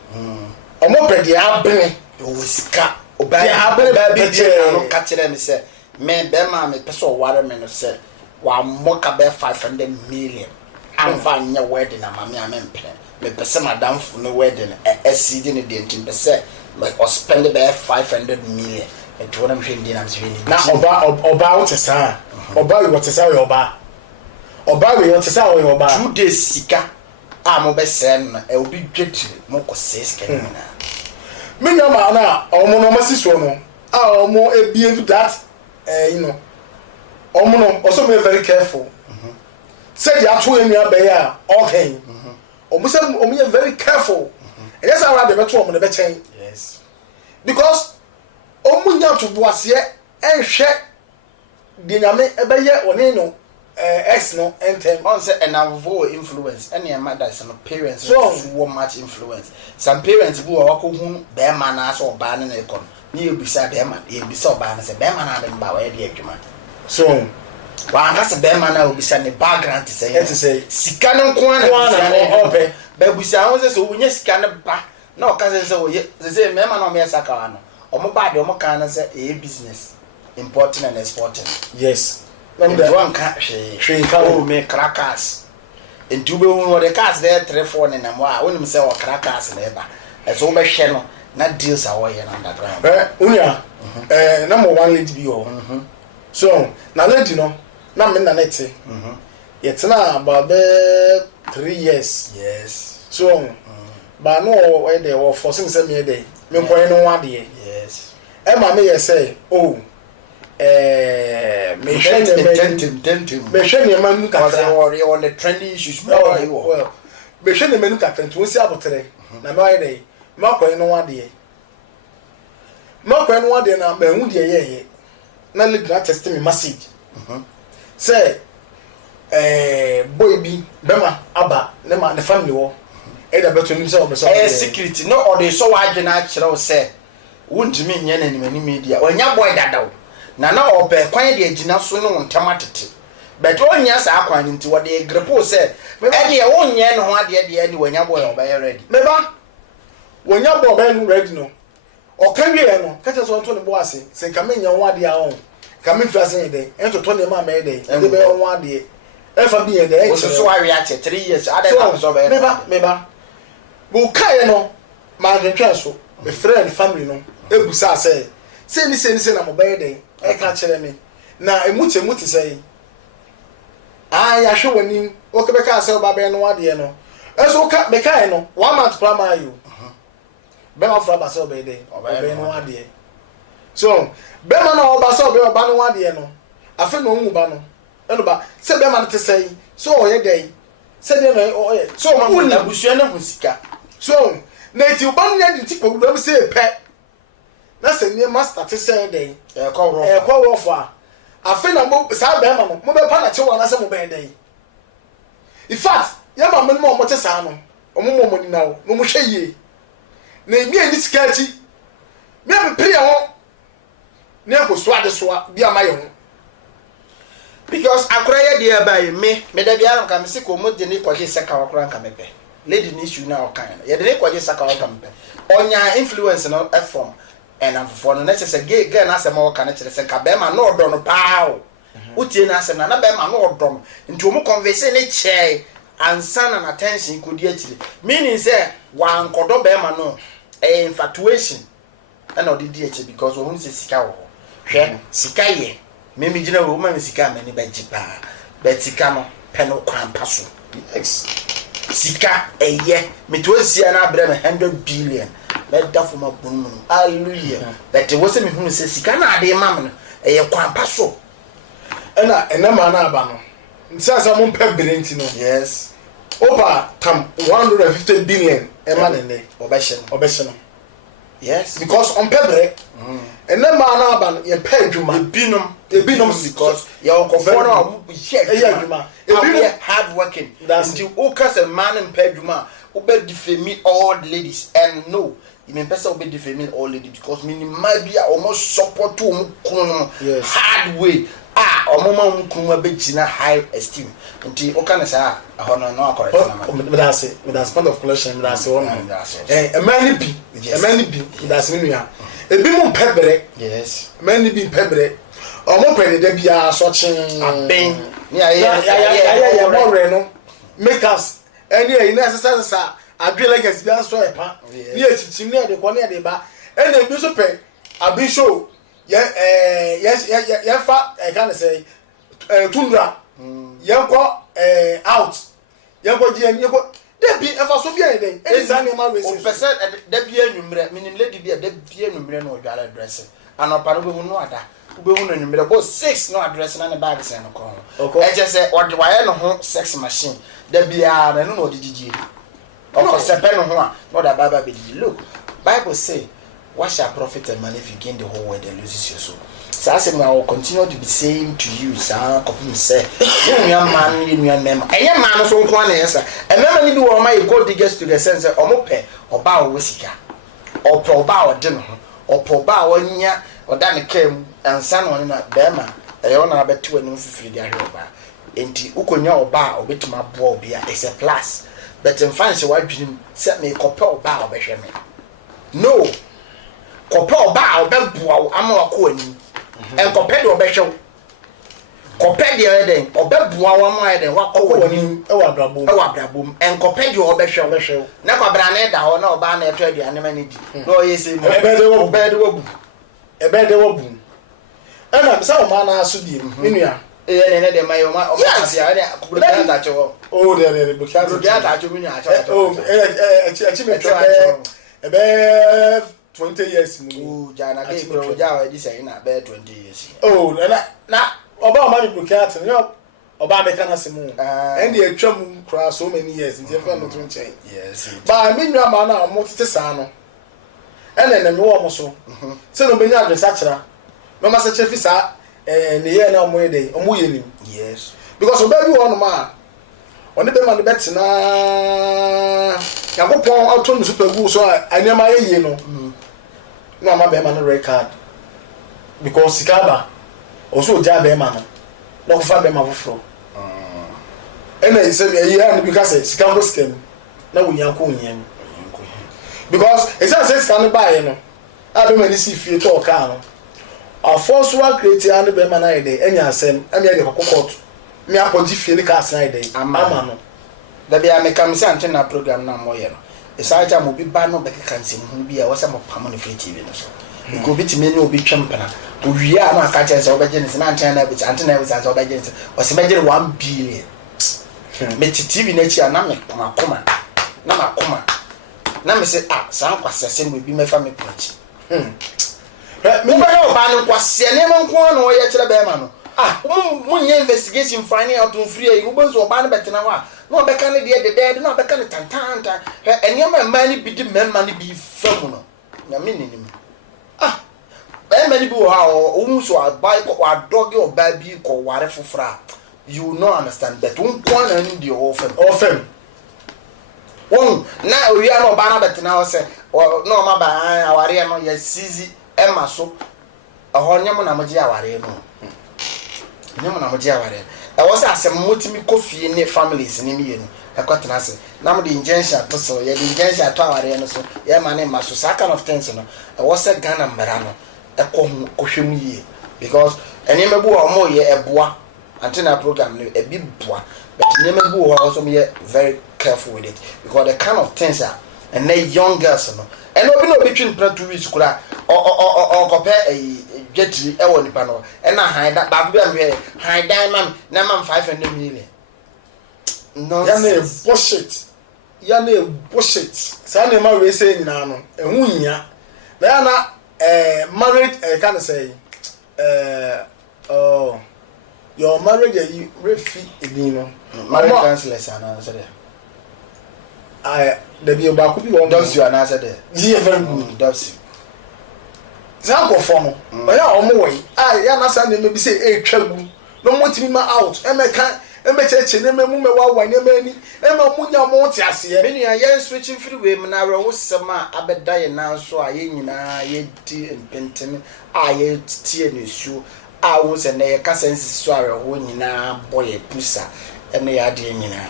Omo pe de abene wo sika oba bi je no ka kire me se me be ma me pese o ware me no se wa moka be 500 million amfa nya wedding na mama amempre me pese madam fu no wedding SCD ne de ntim pese me o spend be 500 million and to them hwe na mse ni na oba wo tesa oba wo tesa we oba we wo tesa we oba 2 days sika mo be sen e obi dwetire mo ko 6 kenina me no ma na omo no masiso no omo ebie that omo no also be very careful say ya to enua be ya okay omo say omo ye very careful yes I rather beto omo ne be chen yes because omo nya to boase ehwe de nyame ebe ye one no ex no enten on say and avo influence any mother some parents so much influence some parents who are ko hu be man na so ba na ekon ni ebisa be man ebisa oba na say be man na be ba wa de adwuma so wa anga say be man na obisa ne background say it say sika no ko na obe be busa ho say so wonya sika ne ba na o ka say wo ye say me man na o me saka wa no o mo ba de o mo kan na say e business importing and exporting yes number 1 ka she ka me crackers enti ube hu no the cars there 3-4 na mo a wonim say o crackers na eba e so be hwe no na deals are way na underground unia number 1 lady bi o so na lady no na me na nete yet na about 3 years yes so ba no we dey wo forcing say me dey me ko no wa dey yes e ma me say oh me shene manu kakra worry on the trendy issues well me shene manu kakra nti won si abotere na me wa dey ma ko no wa dey na me hu dey ye na le gra test me message say boy bi bema aba ne ma the family wo e da beto nim say obeso security no or dey so wa adwena kire o say wuntimi nya na nimani media onya boy dadaw na ope kwan de agina so no ntamatete but onya sa akwan nti wo de grepo say e de wonye no ho ade de ani wonya boy obey ready meba wonya boy obey ready no o ka wie no ka che so nto ne bo ase se ka menya ho ade a on ka me fiase ye de ento to ne ma me de e be ho ade e fa bi ye de e so awe ache 3 years ade ba so obey meba bo kai no ma de twa so me friend family no ebusa say se ni na mo be de e ka kire me na emuche say ya hwe wani o ke be ka say ba be no ade no eso ka be kai no 1 month plan ma you be ma fra ba say be de be no ade so be ma na o ba say be ba no ade no afi no hu ba no eno ba se be ma te say so o ye dey se de no o ye so ma mo na busua na husika so na ti o ba no de ti ko be say pe na se ni master te say dey e ko rough afi na mo sa be ma mo be pa na che wa na se mo be dey in fact ya ma mo mo che sa no o mo ni na o no mo hwe ye na mi ani sika chi mi be pre ho na ko so ade so bi amaye ho because akura ye dey by me da bia nka me se ko mo de ni kwaje seka wakura nka me pe lady ni issue na o kan ye de ni kwaje seka wakura me pe onya influence no from and for no necessary gay na asem o kan kire se ka be ma no odo no pao utie na asem na be ma no odo no nti o mo converse ni che ansana na attention ko di akire meaning say wan kodo be ma no infatuation and o di akire because o hun se sika wo hwe sika ye me gina wo ma sika me ni beji pa but sika no pe no kwampa so Yes. sika eye me to sia na abre me 100 billion me da for ma bunu hallelujah but wo se me hunu se sika na ade mam no eye kwampa so ena ma na aba no nsasa mo mpa brenti no yes over tam 150 billion ema ne obeshe no yes because on pebre ena ma na aba no ye pa adwuma ebinom because you confirm no adwuma ebinom hard working until o kasa man in peduma o be defame all the ladies and no you mean person be defame all ladies because minimal be almost support to hard way omoma mkuma be gina high esteem until o kana sa ahono no correct na that's point of collection that's one emani bi that's me nua ebi mo pebre yes emani bi pebre omo pere de bia so chen aben ya more no make us any e na sasa adwe legacy bia so epa ni echichim ni de ko ni de ba ene bi so pe abi show ya fa can say tundra yanko out yanko ji yanko de bi e fa so bi eden e za ni ma we o person de bi anwumre minim lady bi de bi anwumre no odwala dress anopa no be hu no ada ube hu no anwumre bo 6 no address na ne bag se no ko e je se odi waye no ho sex machine de bia na no odidiji o se pe no ho a no da baba be didi look bible say what shall profit a man if you gain the whole world and loses your soul? So I said, I will continue to be saying to you, sir, say, young man, young man, a young man from one answer. And never need to my gold diggers to the sense of mope or bow whisker, or pro bow dinner, or pro bow one year, or Danny came and son on in a bema, a honor bet 2 and 50 their roba. Into Ukonya or bar or bit my boy beer is a plus. But in fancy white dream set me a couple bow besher me. No. Kopa ba obebua ama wako ani enkope de obehwe kope de eden obebua wa ma eden wako ani e wa brabom enkope de obehwe na kwabra na da ho na oba na eto aduane ma ni di no yesi obede wo bu ana bisa o ma na aso di minua ne de mayo ma o ma sia ne kubru da ta cho o de bukia ta cho minua acho achi me cho ebe 20 years mu jana ke bro ja we say na be 20 years na oba ma bi bukia tin yo oba me kana semu and dey atwam kra so many years nti fa no tun chen yes ba me nwa ma na mo tete sa no ene me wo mo so se no benya adresa kira no ma se chefi sa ne ye na mo ye omo ye nim yes because oba bi wo no ma oni be ma no betina yakopon auto no super good so anyama ye no no ma be ma no record because sikaba also ja be ma no no ko fa be ma foforo ena ise me ye and because sikamba scam na wo nyanko nyem because esa se scan buy no abi ma ni si fie to ka no afo so create and be ma na ide enya asem am ye de kokot me akodi fie ni ka asna ide ama no da bia me kam se antena na program na mo ye no esaja mo bi ba no be ka nsem hu bi a wo se mo pam no free tv no so e ko biti me no obi twempana o wiya na aka che se obeje ni na antena na bi antena na bi se obeje ni o se meje 1 billion me tv na chi ana me makoma na makoma na me se sa nkwasese no bi me fa me planchi me ba yo ba no kwase ne mo nko na o ye kire be ma no mun investigation finding out on free you go so ba no betena wa no be kan de de no be kan tantanta eniam mani bi di memma ni bi famu no na me ninim be mani bi wo ha o mu so abai ko adoge o ba bi ko ware fofra you no understand that un ko na ni di ofem won na oria no ba na betena o se no ma ba aware no ya sizi ema so ahonyam na moji aware no nyama na moji aware e wo se asem motimi kofie ne families ni miye no e kwatena se na mo de injection to so ye de injection to aware no so ye ma ne ma so sa kind of things no e wo se Ghana mbara no e ko hwemu yie because eni mebu o mo ye eboa antena program no e bi boa but eni mebu o also me very careful with it because the kind of things are and they young girls no and no be twin plan 2 weeks kura o kope jetri e wo nipa no e na han da ba bi am here han dan mam na mam 500 million nonsense ya na bullshit sa na ma we say nyina no ehu nya na marriage can say your marriage you refi edin no marriage counselors ana say there be ba ku bi won does you ana say there yeah very good does za go for no ya o mo we ya na sa na me bi say twagu no mo timi ma out emecheche na memu me wa wan emani ema munya mo ti ase me nua yen switching free way me na wo sema abeda ye na so a ye nyina ye di mpenten a ye tie ne su a wo se na ye ka sense so a wo nyina boy pusa ene ya de nyina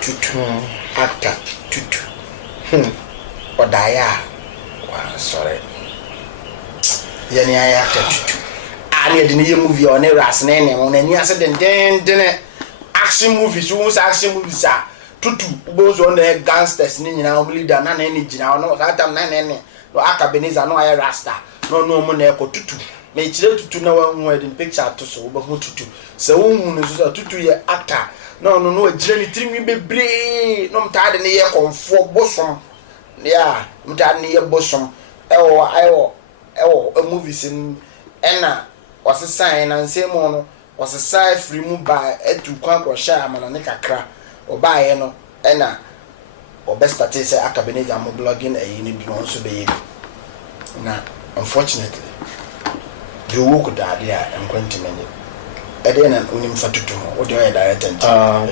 tutu actor tutu odaya wa sorry ye ni aya actor tutu ani de ne movie on ras na ne mo na ni ase den action movies wo action movies a tutu bozo na gangsters ni nyina o leader na ne gina no that time na ne no akabeniza no aye rasta no mo na ko tutu me chire tutu na wa wedding picture to so wo tutu se wo hu no so tutu ye actor no agire ni tirimi bebre no mta de ne ye konfo bosom ya mta ne ye bosom ewo movies in ena wasesa na nsemo no wasesa free mu ba etu kwa ko sha amana ne kakra obaye no ena obestate say akabeneja mo blogging ni bi no so be yi na unfortunately the work that there Nkransa edena unim fatutu o de o director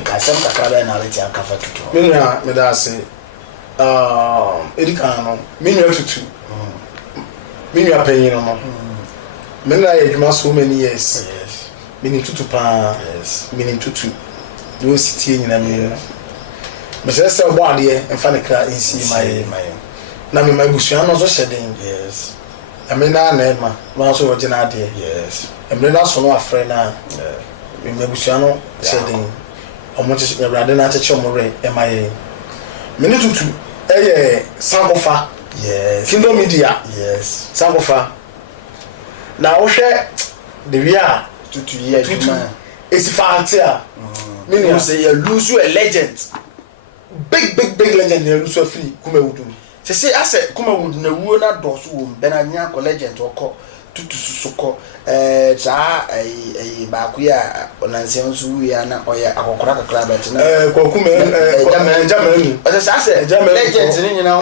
ka sem kakra be na leti aka fatutu me na me da say edika no me nwa tutu me nwa panyin no me na edwuma so many years yes me ni tutu pa yes me ni tutu do city nyina me me say say bo ade e fa ne kra nsi mai na me mai busua no so hyeden yes ame na ma ma so original ade yes emre na so no afre na me mai busua no hyeden omo che brade na che mo re e mai me ni tutu sankofa yes Kingdom Media yes sankofa na wo hwe de wi a tutu ye duma esi fatia meaning you say you lose you a legend big legend you lose free Kumewudu say ase Kumewudu na wuo na doso wo benanya ko legend oko tutu susoko za ba ku ya onanse nso ya na oya akokora kakra bet na kwakume jamani ase legend ni nyina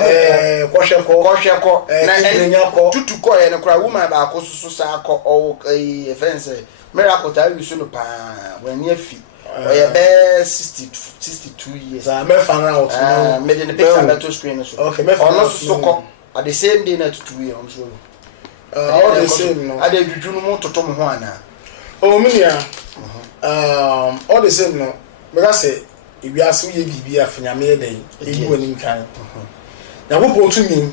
kohweko na tutu ko ye na kra woman ba ko susu sa ko o fence miracle ta wi su no pa when ye fi oya be 62 years me fan out me the picture na to screen so okay me fan out so at the same day na tutu ye on so all the same no ade juju no mo toto mo ho ana o minia all the same no because say ibi aso ye bibi afanyame ye den eyi wani kan na wo bo tumi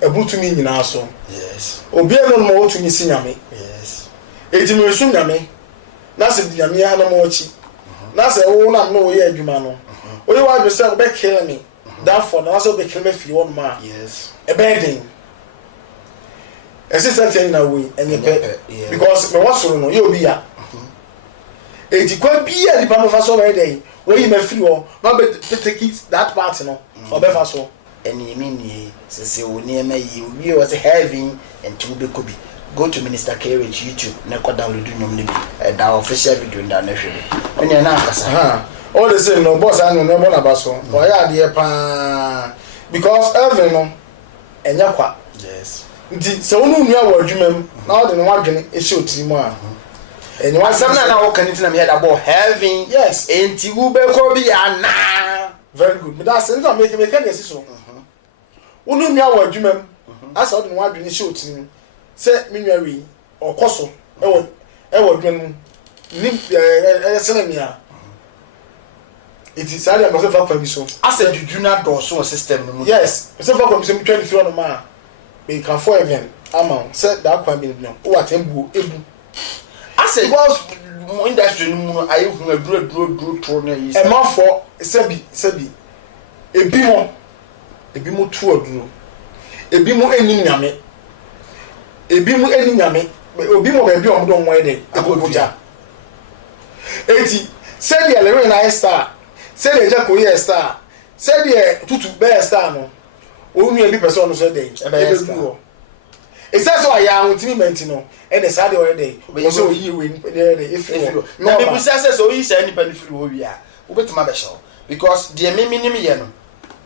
ebutumi nyina so yes obi eno no mo tumi si nyame yes etimi resu nyame na se nyame ana mo chi na se wo na no ye adwuma no oye wa be say be kill me therefore na so be kill me fi one man yes e bending assistant na we enye because me wasoro no ye obi ya eti kwa bia ni pa me fa so we dey we me free o no be take it that part no o be fa so eni mi ni se oni ema yi obi was having and to be could be go to Minister K1ll3d YouTube na ko download nyom ni bi da official video nda na hwebe oni na akasa all the same no boss anu no bona baso o ya de pa because even no enya kwa yes nti se wonu nua wa adwumam na o de no wadwene e hye otirimu a enye wasam na o kaniti na me head about having yes enti wu be ko bi ana very good but that's nta make can yes so wonu nua wa adwumam asa o de no wadwene hye otirimu se me nua wi okoso e wo adwumam ni senamia it is ali amase fa kwami so asa juju na doso system no yes se fa kwami so me 24 no ma be can for even amount said that kwami no o atembu ebu asa because industry no mu ayi hu aduro to na yi e ma for sebi ebi mo tu aduro ebi mo enim nyame ebi mu eni nyame obi mo ba bi o mo don mo de eboja eti said the lewe na star said the Jacko ye star said the tutu be star no o nu ebi person no so dey e star e say so aya untimi menti no e de sade o dey o so yi we dey if no be say so yi say ni pa ni free wo wi a wo betima be show because the me nim ye no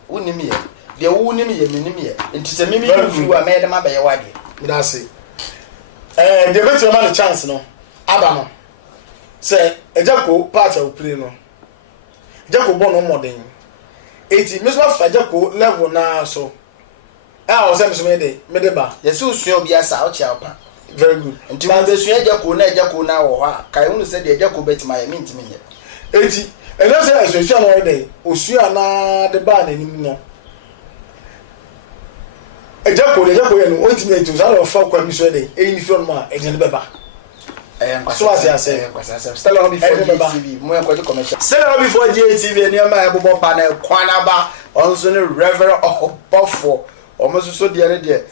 wo nim ye the wo nim ye me nim ye enti say me nim free wa me de ma be ye wade me da say the better man chance no aba no say Ejako part of play no Ejako born no more than 80 me so fa Ejako level na so o say me dey me dey ba yes usua obi asa o chia pa very good nti ma be sua Ejako na wo ha kai unu say the Ejako betima ye minti me ye 80 and no say association no dey osua na the ba na nim no Ejako ye no ultimate to say fa kwa mi so dey e ni fi on ma e dey be ba so as I say Stella Hobby for GTV mo enko commercial Stella Hobby for GTV ni ma ebobo pa na Ekuonaba onso ne Reverend Obofour omo so de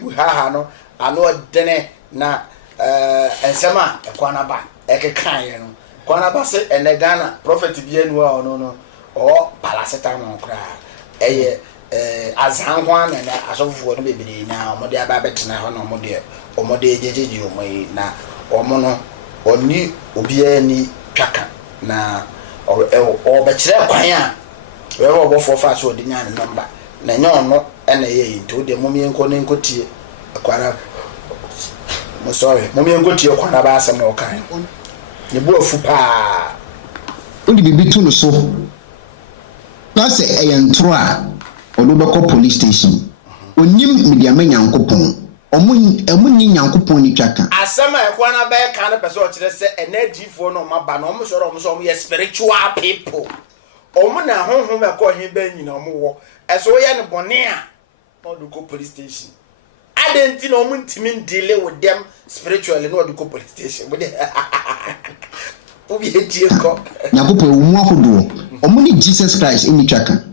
bu ha no ano dene na ensema Ekuonaba ekekan ye no Ekuonaba se enegana prophet bi anu a no o paracetamol kra eye azanhwa na asofo no bebere na omo de aba betena ho no omo de jejeji omo na omo no oni obia ni twaka na o be kire kwan a we Obofour fa so de nya ne number na nya ono na ye nti o de momi enko ne nkotie Ekuonaba mo sorry momi enkotie Ekuonaba asem no kan ne bu afu pa odi bibi tu no so na se eyentro a odo beko police station onim media manyankopon omunyi nyankopon ni twaka asema Ekuonaba e kan na pese o kire se enagifo no maba no omo ye spiritual people omo na honhom e ko he ba nyina omo wo eso ye ne bone a no do go police station adenti no omo ntimi deal with them spiritually no do go police station we obi etie ko nyankopon umu akodo omo ni Jesus Christ ni twaka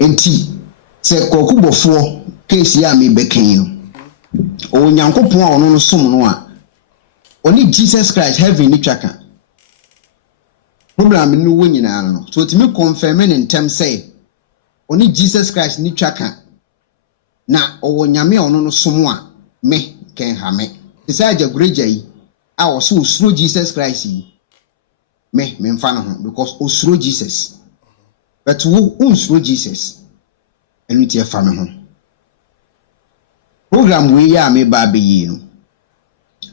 enti se Obofour case ya me beken o nyankopon a ono no som no a oni Jesus Christ heaven ni twaka problem ni wo nyina no so timi confirm in term say oni Jesus Christ ni twaka na o nyame ono no som a me ken ha me decide agreja yi a o so usuro Jesus Christ yi me mfa no ho because usuro Jesus but wo unsuro Jesus enu tie fa me ho program we ya me ba be yi no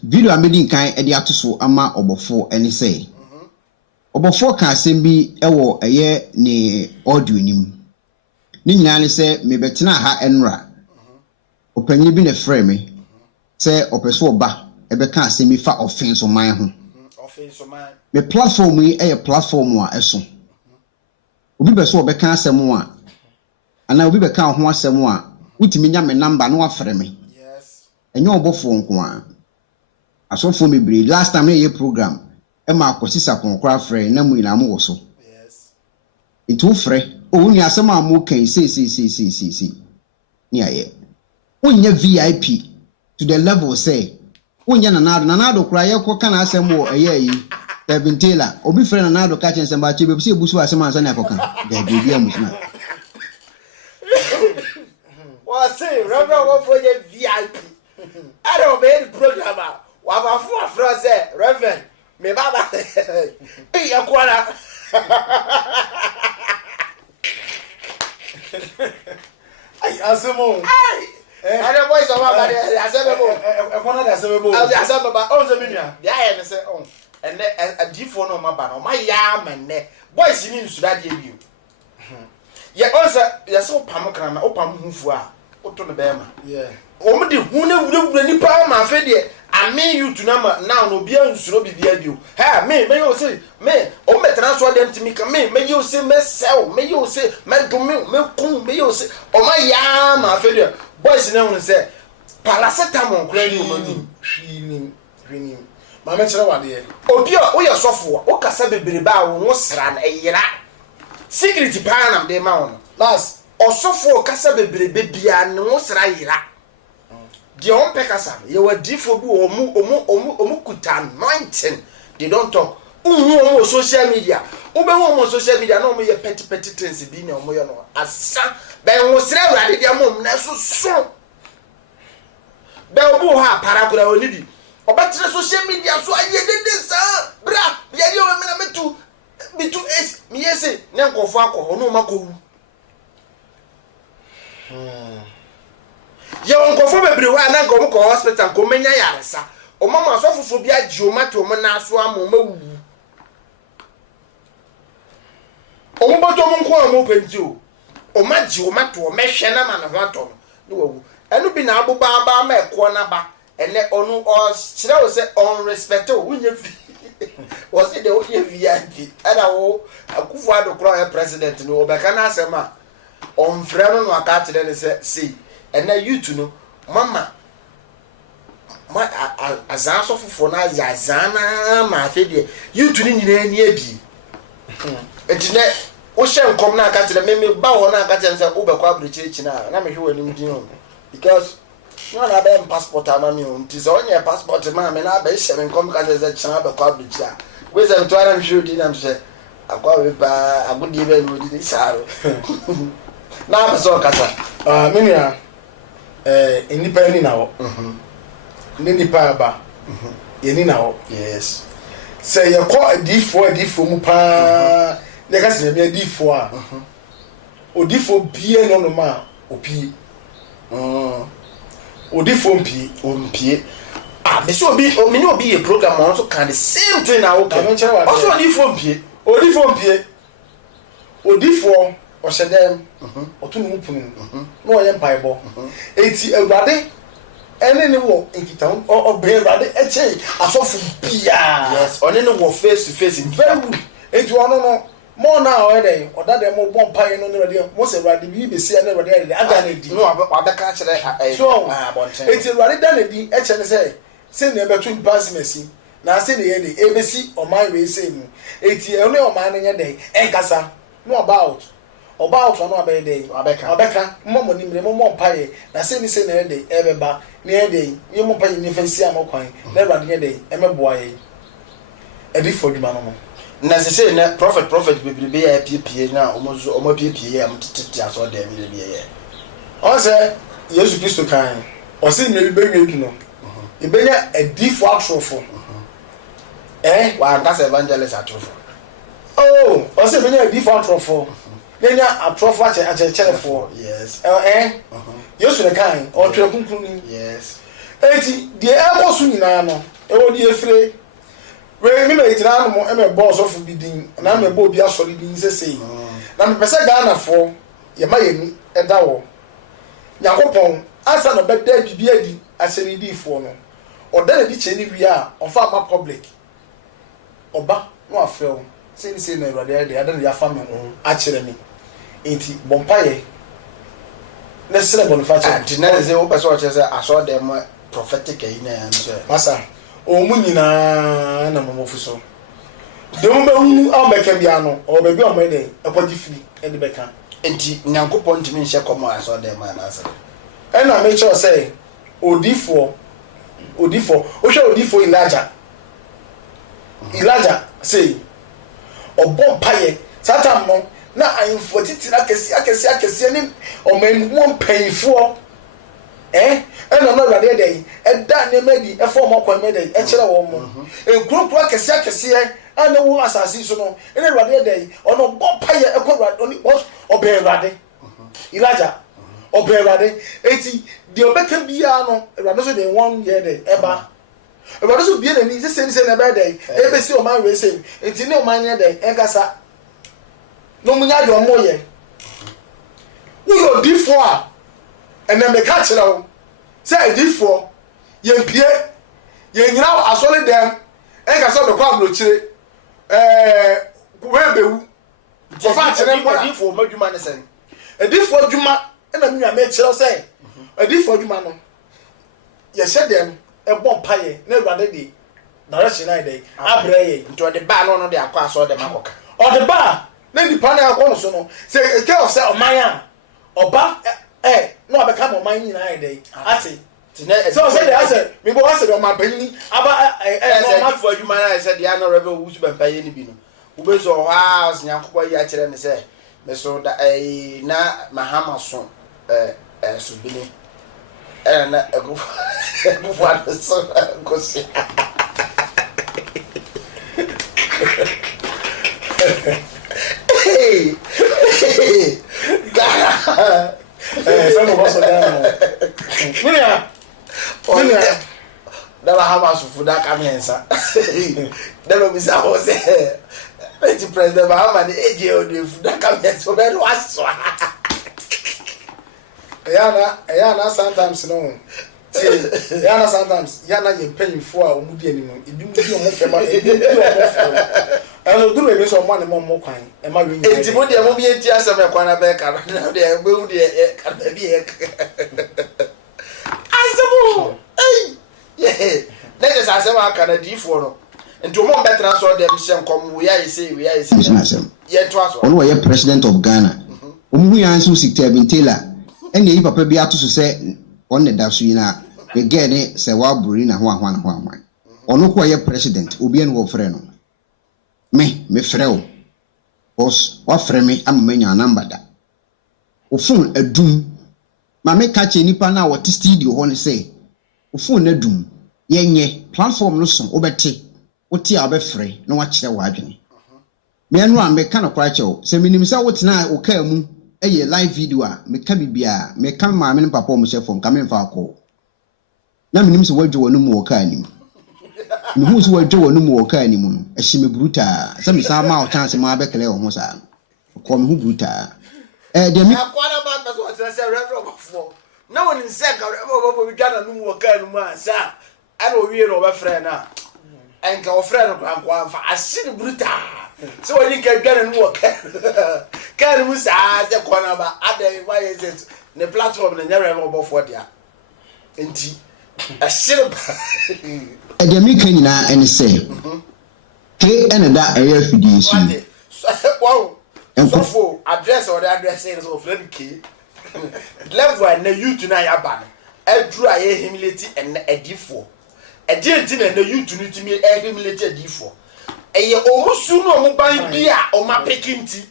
video amedi kan e de atoso ama Obofour eni say Obofour ka asembi ewo eye ne audio nim ni nyina ne say me betena ha enra opanyi bi ne frame me say opeso oba e be ka asembi fa offense man ho me platform yi eye platform a eso obi be so obe ka asem a ana obi be ka ho asem a utimi nya me number no afre me yes enye Obofour nko a asofo mebre last time ye program e ma akosisa konkora frɛ na mu ina mo wo so yes itu frɛ o uni asem a mo kan see ni aye onye VIP to the level say onye nanado kura ye ko kana asem wo eye yi Tabintela obi frɛ nanado ka chen semba che be se busu asem ansa na akoka ga bia musuna say Reverend Obofour VIP. I don't make the program. Obofour from say Reverend me baba. Hey Ekuonaba. Ay asemo. Ay. Ade boys of our body asemo. Ekuonaba asemo. Asemo ba on se minua. Dia ye me say on. And a G4 no maba no my ya man boys ni nsuda de biu. Ye also ye so pam kran na opam hufu a oto ne bema yeah omo de hu na wura ni pa ma fe de amen you to na now no bia nsuro bibia bio ha me you say me o me transfer them to me ka me you say me sell me you say me do me kun me you say o ma ya ma fe de boys na hu say paracetamol kran ni o hwini ma me kire wade obi o ye sofo o kasa bebere ba wo sra na eyira security pa na de ma wono last osofo kasa bebrebe bia ne wo sra yira The on pekasa, you were different omu kuta anointing. They don't talk. Social media. Social media no me petty things be no mo no. Asa ben wo sre awade dia mom na so. Ben obu ha para kura oni bi. Obetre social media so aye dede sa. Bra, ya di o me na metu es me yese ne nkofo akọ no makowu. Ya nkofo bebre wa na nkom ko hospital ko menya yaresa. O mama asofofo bi agye o mato mo na so am o mawu. O mo boto mo nko am openti o. O magye o mato o mehwe na ma ne ho ato no wawu. Enu bi na aboba ba ma Ekuonaba ene onu o kire o se on respect o wunye fi. O se de o ye VIP. Ana wo Akufo Adokro e president no obeka na asema on frɛ no aka kire ne se see ene youth no mama ma azan so fofo na yazana ma afede youth ni nyina ni abi etine wo hye nkom na aka kire me ba wo na aka kire se wo be kwa abrochi na me hwe wani mdi no because no na be passport amami o nti so onye passport ma me na be hye me nkom ka se china be kwa abrochi a we se to ara mhwe di na mse akwa we ba agudi be no di saro na be so kasa menua enipa ni na ho nipa ba yeni na ho yes say ye ko adifo mu pa ne ka se na me adifo a odifo bie no no ma opie odifo mpie me so obi ye program on so can the same thing na wo ka also odifo o shedem otun mu punu no ye mpaibo eti awurade ene ne wo nkita o be awurade eche asofu bia yes one ne wo face to face very good eti ono no mo na o dey odade mo bon pai no ne awurade mo se awurade bi be sia ne awurade aga na di no abeka kire so eti awurade da na di eche ne se ne betu impossibility na se ne ye ni ebesi o man we se mu eti ene o man ne dey enkasa no about no abede abeka momo ni mre momo mpaye na se ni se na ede ebeba ni ede ye mo mpaye ni fansi amokwan na awurade ne dey emeboa ye edi foduma no na se na prophet bebrebe ya pie na omo pie ya mtete aso de mi de ye o se Yesu Kristo kan o se ni be wedu no ibenya edifo atrofo wa nkasa evangelist atrofo o se ibenya edifo atrofo nenya atrofo acherefo yes Yesu ne kan o twere kunkun ni yes eti de ebosu nyina no e wo di efre we mi me jira no mo e me boss of bidin na me bo bi asori din sesei na me pese Ghana fo ye ma yemi e da wo Yakopon asa no beda bibi adi aseri di fo no o da na di cheni wi a on fa ma public oba no afrɛ wo sei na awurade de ada na ya fa me a kire mi enti bompaye na sele boniface enti na ze wo pese o che se aso dem prophetic na ya nso masa o mu nyina na momofu so de mo be hu a meka bia no o be bi o me de akwaji firi e de beka enti nyankopon ntimi nhye komo aso dem na asa e na make sure say odifo o hwe odifo Elijah say obompaye satam no na ayinfo titira akesi ni o menwo mpanyfo eno no rade dey e da ne medi e fo mo kwa medi e kire wo mo e group akesi ana wo asasi so no ene rade dey ono bompaye e kwa rade oni boss obe rade Elijah obe rade eti de obeka bia no rade so dey 1 year dey eba rade so bia ni se na be dey e be si o man we say eti ne o man ne dey enkasa no munya yo moye wo yo difo a ene me ka kire wo say difo ye pie ye nyina asole dem enkasa be kwa abrochire we bewu o fa kire mbo difo madwuma ne sen difo adwuma ena me nwa me kire say difo adwuma no ye hye dem e bon paye na awurade de direction na dey abreye nto de ba no de akwa aso dem akoka o de ba na nipa na akọ no so no say care of say oman a oba no abeka mo man nyina dey ati So say they say me go say my penny aba my for you man I said they are not revel who be pay any bi no. Wo be so house nyankopɔ ya kire ne say me so da na mahama so so bini na ego for so go see. Hey. Some of us are down. Never have us for that answer. Never miss our say. Let's President Bahama the AJ of that comments for bed was. Yana sometimes no. Yana sometimes Yana you paying for a movie anymore. It do more family. I will do it so money more kind. Am I really? It's a movie in Tiasa Ekuonaba. Now they are will be a hey, yeah. Let us ask them can a D4 and to more better answer them. Some come we are say we are saying. Yet was one president of Ghana. We answer 6 Taylor. And ye papa be to say on the Dasuina. The Gene say wa Burina one. Or no quiet president, Ubian wo freno. Me freo. Boss, what frame me, I'm a number that. Obofour a doom. Mame catch any pana what studio on say. Obofour a doom. Ye, platform no son, obete. Oti abefre, no watch the wagon. Me and one me kind of cry show. Say, Minimsa what now, okay, a live video, me cabibia, me come my men papa myself from coming for a call. Now, Minims word you no more kind. Who's word Joe no more kind anymore. A shimmy bruta. Some is our mouth chance in my back. Leomosa. Call me who bruta. What about what I said, Reverend Obofour? No one in second, we got a new worker, sir. I don't read over friend now. And our friend of Grandpa, I see the bruta. So when you get a new worker, can we say, Ekuonaba, why is it the platform and never Obofour there? And a silver. The Mikina and say, hey, and that area for this. Wow, and for address or the address is of Lenky. Left one, you tonight, Aban. A dry humility and a D4. A dear dinner, and you to need me a humility a D4. A almost soon or buying beer or my picking tea.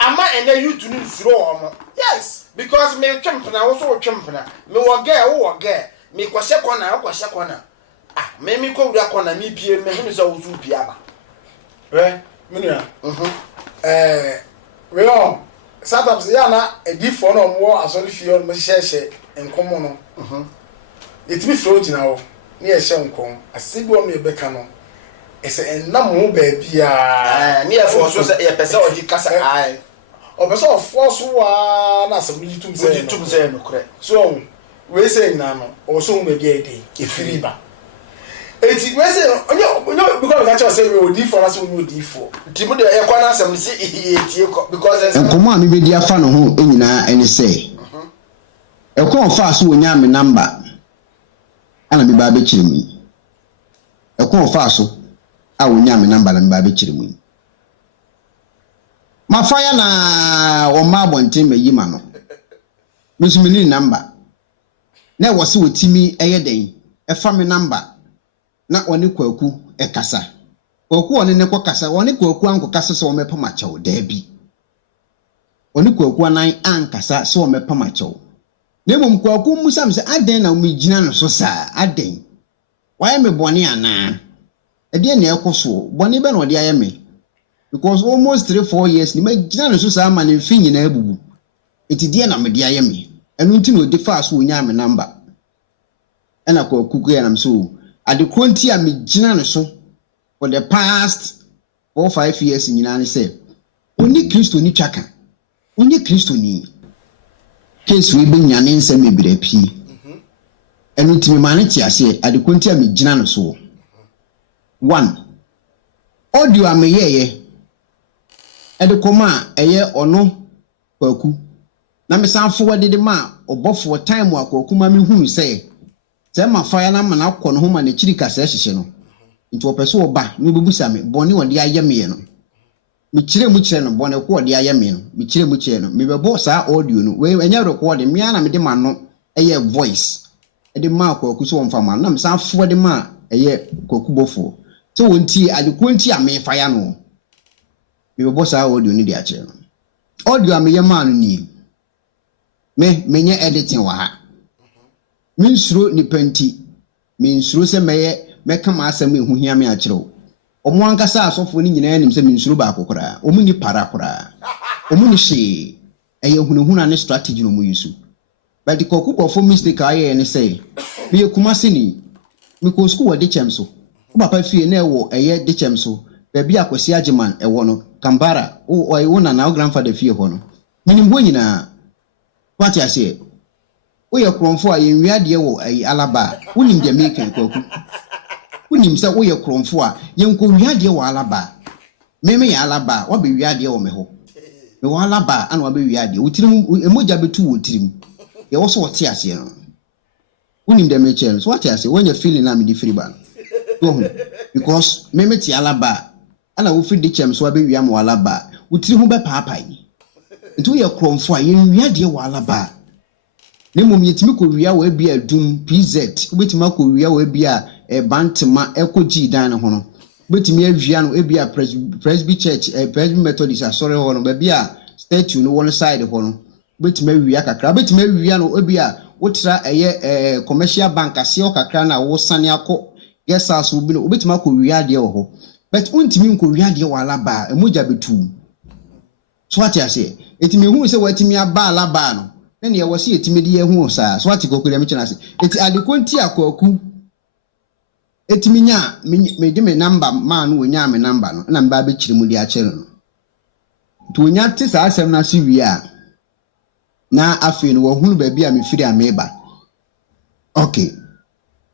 Am I and you to need throw? Yes, because me champion, I also a champion. Me will get or get. Me kwashe ah me ko wura kona mi pie me hunu so wuzu piaba we menua we on sometimes ya na edifo no mo asori fie no hye enkomo no etimi fro gina wo ne ye hye enkom asibi wo me beka no ese enam ho ba bia ne ye fo so se ye pese oji kasa ai obese ofo so wa na asem yitum se no kure so we say na no o so me bia dey efiri ba eti we say onyo because that say we odi for us we odi for timu de e kwa na asem si etie because enkomo a me be dia fa no ho enyina ene say ekon fa so wonya me number ana me ba be kiremu ekon fa so a wonya me number na me ba be kiremu ma fa ya na o ma bonten me yima no musumini number na wo se otimi eye den e fa me number na oni kwaku e kasa kwaku oni ne kasa oni kwaku anko kasa so me pama chawo da bi oni kwaku anan ankasa so me pama chawo na mum kwaku musam se aden na me gina no so sa aden why me boni ana e de na ekoso boni be na odi aye me because almost 3-4 years ni me gina no so sa ma ne mfi nyina abubu eti de na me de aye me enu nti no de fa so onya me number ena kwaku ku ya na so adekonti a me gina no so for the past 4-5 years nyina ne say oni Kristo ni twaka oni Kristo ni case we be nyane nsem mebira pi enu ti me mane ti ase adekonti a me gina no so 1 audio a me yeye edekoma eye ono kwaku na me sanfo wadede ma Obofour time akwaku ma me hunu say se ma fire na ma na akọ no ho ma na chiri kasa hyehye no nti opeso oba me bebusa me bone wode aye me no me kire mu kire no bone ko wode aye me no me kire mu kire no me bebo saa audio no we enya record me ana me de ma no eye voice the mark or Kuso from my name, some for the ma a year Kokubofo. So when tea at the quinty, I may fire no. We were boss our audio need the chair. Audio, I may a man need. Many editing wa. Means through ni penti. Means through some may come as a me who hear me at you. Omwanka sa so for ni nyina nim se minsuru ba kokora omuni para kora omuni she eye hunhuna ne strategy no mu yusu but the kokubofo for mistake aye ne say be kumase ni me ko school wa de chemso o papa fie na ewo eye de chemso ba bi akwasi ageman ewo no kambara o ayi wona na grandfather fie ho no minim bo nyina what ya say o ye kromfo aye nwiade wo ayi alaba wonim de make koku unim sa wo ye kromfo a ye nko wiade wo alaba meme ya alaba wo be wiade wo me ho me wo alaba ana wo be wiade utirim emoja betu wo tirim ye wo so wo te ase no unim dem echel so what ase when you feeling na me di free ban because meme ti alaba ana wo free di chem so wo be wiam wo alaba utirim ho be paapai ntu ye kromfo a ye wiade wo alaba nemo yetimi ko wia wo bia dum pz obetima ko wia wo bia bantema ekoji dan ho no betimi awia no ebia presby church presby methodist asore ho no ba bia statue no one side ho no betimi awia kakra betimi awia no ebia wotra eye commercial bank ase o kakra na wo sane akọ guest house bi no obetima ko wia de ho but untimi ko wia de wala ba emoja betu so ati ase etimi hu se watimi aba alaba no na ye wose etimi de hu sa so ati kokore me chena se eti adekonti akoku etimi nya me de me number ma no wonya me number no na mba be chiri mu di a chere no to wonya te sa asem na se wi a na afi no wo hunu ba bi a me firi ameba okay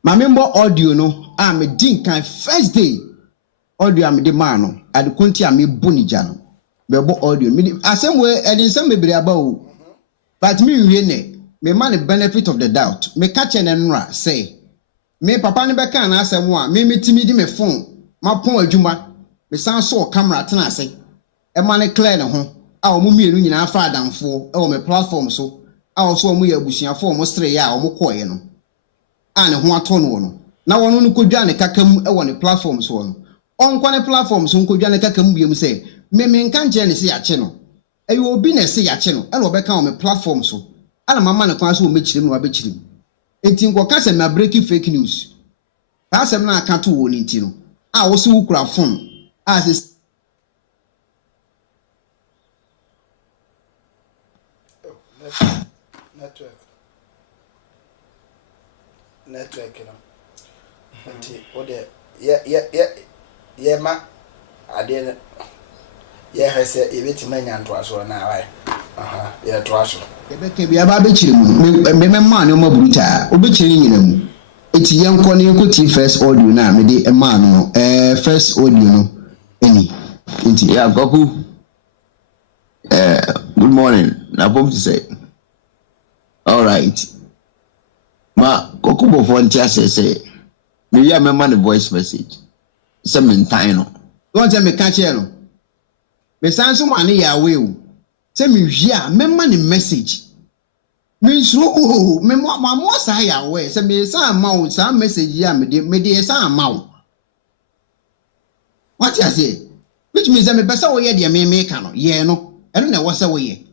ma member audio no a me din kan first day audio am de ma no adekonti a me bonija no be bo audio me asem we edin me bere aba o but me wie ne me man the benefit of the doubt me catch en nra say me papa ne be kan na asem a me metimi di me phone ma pon adwuma me san so camera tena ase e man clear ne ho a o mu mienu nyina fa adamfo e o me platform so a o so o mu ya abusuafo o mo stre ya o mo koye no a ne ho ato no na wono no kodwa ne kakam e wo ne platform so no onkwa ne platform so kodwa ne kakam biem say me nka nje ne se ya che no ayo obi na se ya che no e no be kan o me platform so ana mama ne kwa so o mechirim no abechirim enti nko ka se na breaking fake news ka se na aka to wo ni nti no a wo so wukura phone a se network you know enti o de ye ma ade ye hese ebetima nyanto aso na wai ye to aso ebeke bia ba bechiri mu me ma ne maburuta obechiri nyina mu eti yenko ne yenko ti first audio na me de ma no first audio no eni enti yeah goku good morning na bom to say all right ma goku Obofour ntia say me ya me ma ne voice message say me ntan no don tell me catch here no me san so ma ne ya we o say me hia me ma ne message me so me mo sa ya we say me san ma o san message ya me de san ma o what you say which means that me pesa wo ye de me ka no ye no eno na wo say wo ye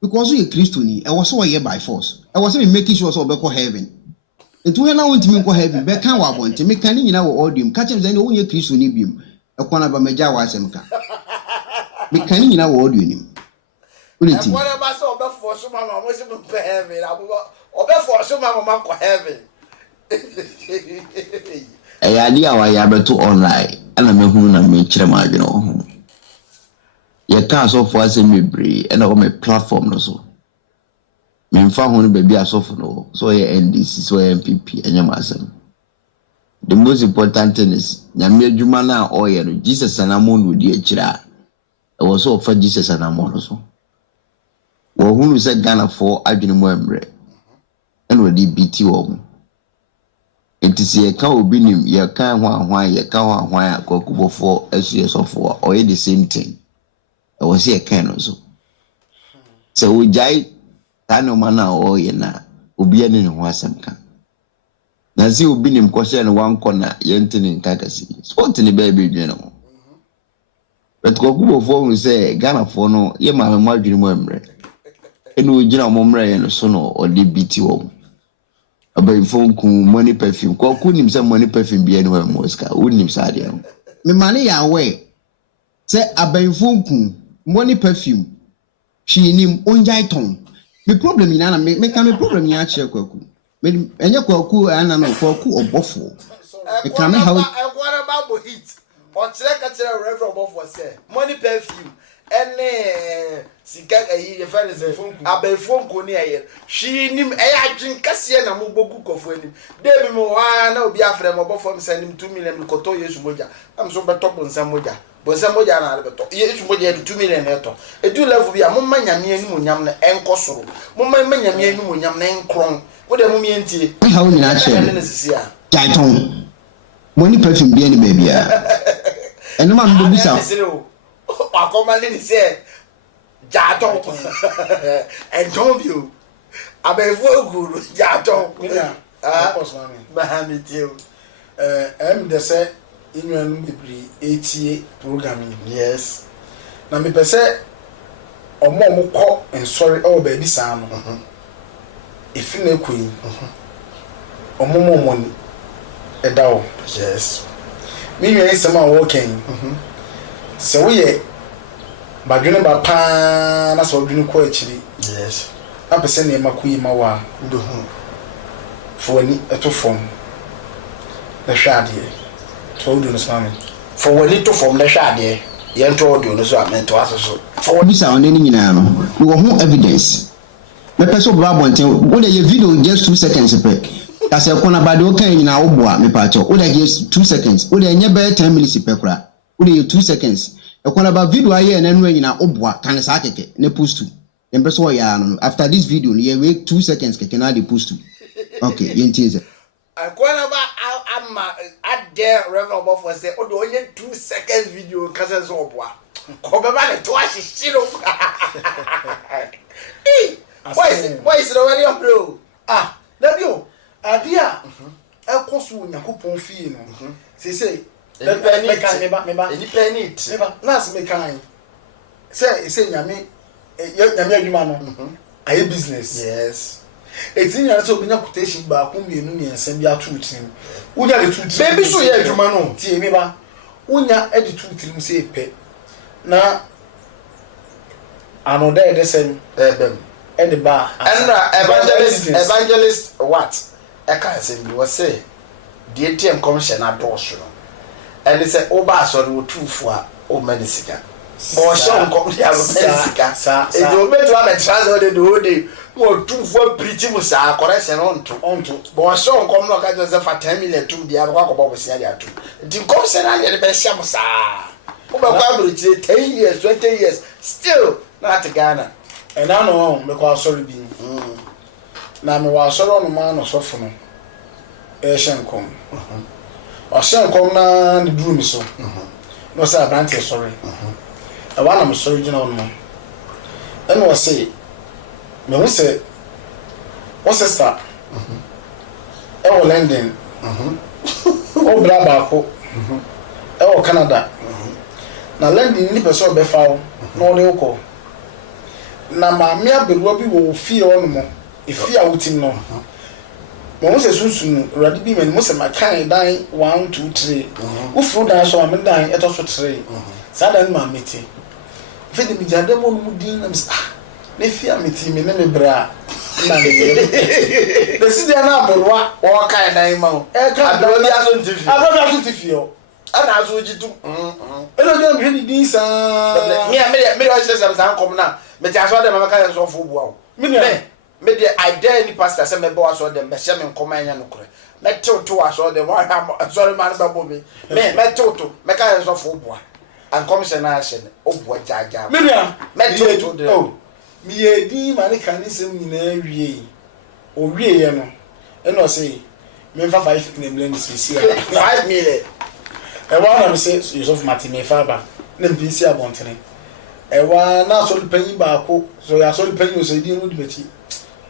because you Christo ni e wo so wo ye by force e wo say me making sure so be ko heaven nti we na wonti me ko heaven be kan wa bonte me kan ni nyina wo audium ka chem say no wo ye Christo ni biem Ekuonaba meja wa asem ka me kan ni nyina wo audio ni unity Ekuonaba so Obofour so mama mo se me pe heaven Obofour so mama ko heaven ya dia wa ya beto online ana mehunu na me kire ma adwene ho ye ka so fo asem mebre na o me platform no so me mfa ho no ba bi asofo no so ye NDC so ye MPP enyam asem. The most important thing is nyame adwuma na o ye no Jesus anamo no di akira e wo so fa Jesus anamo no so wo hunu se Ghana for adwene mo emre en wo di BT wo entisi ye ka obi nim ye ka ho ahwan ye ka ho ahwan akwaku Obofour asu ye sofo o ye the same thing e wo se ye kan no so so we jai tano mana o ye na obi ane ne ho asem ka na si obi nim kwose no wan kona yentini nkakasi sport ni baby dwe no but ko Obofour hu say Ghana for no ye ma me madwiri mu emre enu ogina mo mre ye no so no odi biti wo abayfo ku money perfume ko ku nim say money perfume bia no mo ska unim sa de no me mane ya we say abayfo ku money perfume she nim onjai ton me problem ina na me ka me problem ya che kwaku me enye kwaku ana no kwaku Obofour me ka me how Ekuonaba bo hit on ka chere Reverend Obofour say money perfume ene sika ayi ye fa ne abayfo nko ni aye shi nim adwin kase na mo bogu kofo anim de bi mo wa na obi afre mo Obofour me say nim 2 million koto Yesu moja am so beto bonsa moja na beto Yesu moja 2 million eto edu level bi a mo manyame anim onyam na enkosoro mo manyame anim onyam na enkron wo de mo mientie how ni na che ne sisi a jaiton money perfume bi ani baby a eno ma ndo bisa akoma ni say jaton enton bi o abayfo guru jaton Mahamitio de say inwanu bibri etie programming yes na me pese omo ko ensori o ba bi sa no ifi na ekui omo money edawo yes me nwe sama working se wo ye badwene ba pa na so dwene ko akiri yes na pese na makuyi ma wa ndo hu foni eto fom na hwade to do no sami for wani to fom na hwade ye to do no so amento asoso for bisa on ni nyina no we go hu evidence me pese bra bonten wo de ye video just 2 seconds pe kase Ekuonaba de o kan nyina wo boa me pa cho wo de just 2 seconds wo de nye be 10 minutes pe kura wo de 2 seconds Ekuonaba video aye na nu nyina wo boa kan sa keke ne post em pese wo ya no after this video ye wait 2 seconds keke na de post okay yentize Ekuonaba amma adde Reverend Obofour say o do onye 2 seconds video kase so oboa ko be ba le to ahihiro why is the very bro Dabio adia ekoso Yakobon fie no say me ba any penit me ba nas me kan say nyame adwuma no aye business yes etinya so obinya quotation ba ko mienu miensa bi atu tim unya de tu tim baby so ye adwuma no tie me ba unya edi tu tim say pe na anoda de sen bem edi ba Enra evangelist what eka say bi was say the ATM commission adosho no and they say oba so do tufu a o medicine bo show nko ya medicine e do meto am transfer de do de mo tufu preach mu sa correction onto bo show nko no ka just for 10 million tu dia kwa ko bo sia dia tu the commission na de be sia mu sa o ba kwa bro 10 years 20 years still not Ghana and I know me kwa sorry bi na me wa sorry no ma no sofo no e hyenkom o hyenkom na ne duru mi so no say brand sorry I want am sorry jina on mo and we say me we say what's sister e wo London o bra ba ko e wo Canada na London ni person be fa no le ko na maame aberuwa bi wo fie ono mo efie a wutim no mo se sunsun radi bi men mo se makan dan 1 2 3 wo furu dan so am dan eto so 3 sa dan ma meti fe de mi jade mo no din na mis ne fie ameti me ne me bra na le de si dia na aberuwa wo kan dan ma o e ka aberuwa bi aso ntifi aberuwa aso ntifi o ana aso jitu elo je mi ni din sa me wa se sa kom na me ti aso de mama ka so fo bua o me de I dare any pastor say me bo aso de me se me nkoma anya no kure me to aso de wa sorry man ba bo me to me ka so fo bua and commission na ahye ne o bua jaja me to de oh mi ye di mani kan ni sem nyina wie o wie ye no e no say me fa 5 million cc 5 million e wa na me say Yusuf Mati me fa ba na mbi si abontene e wa na so panyi ba ko so ya so panyi o so di no di beti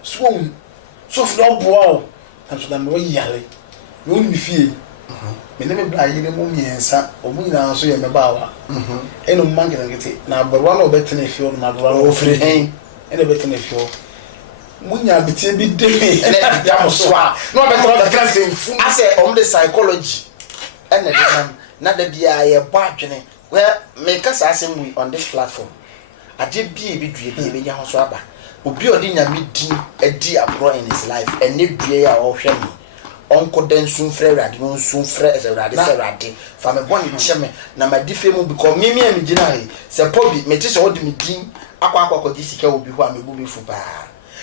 so fu no boa o kan so da me yale no me fie me ne me bla yire mo miensa omu nyina so ye me baawa eno mangi ngete na borwa na obetene fie na borwa na ofiri hen ene betene fie munya bitie bi de me ene ya mo so a no obetene da class fu ase the psychology ene de na da bia ye bo adwene where me kasa asem we on this platform ade bi due bi nya ho so aba obi odi nyame din edi abro in his life ene due ya o hwe ni onko den sun frɛ rade no sun frɛ rade sɛ rade fa me bɔ ne kyeme na ma dife mu because me gina he sɛ pobi me ti sɛ odi me din akwa di sika obi ho a me bu bi fu ba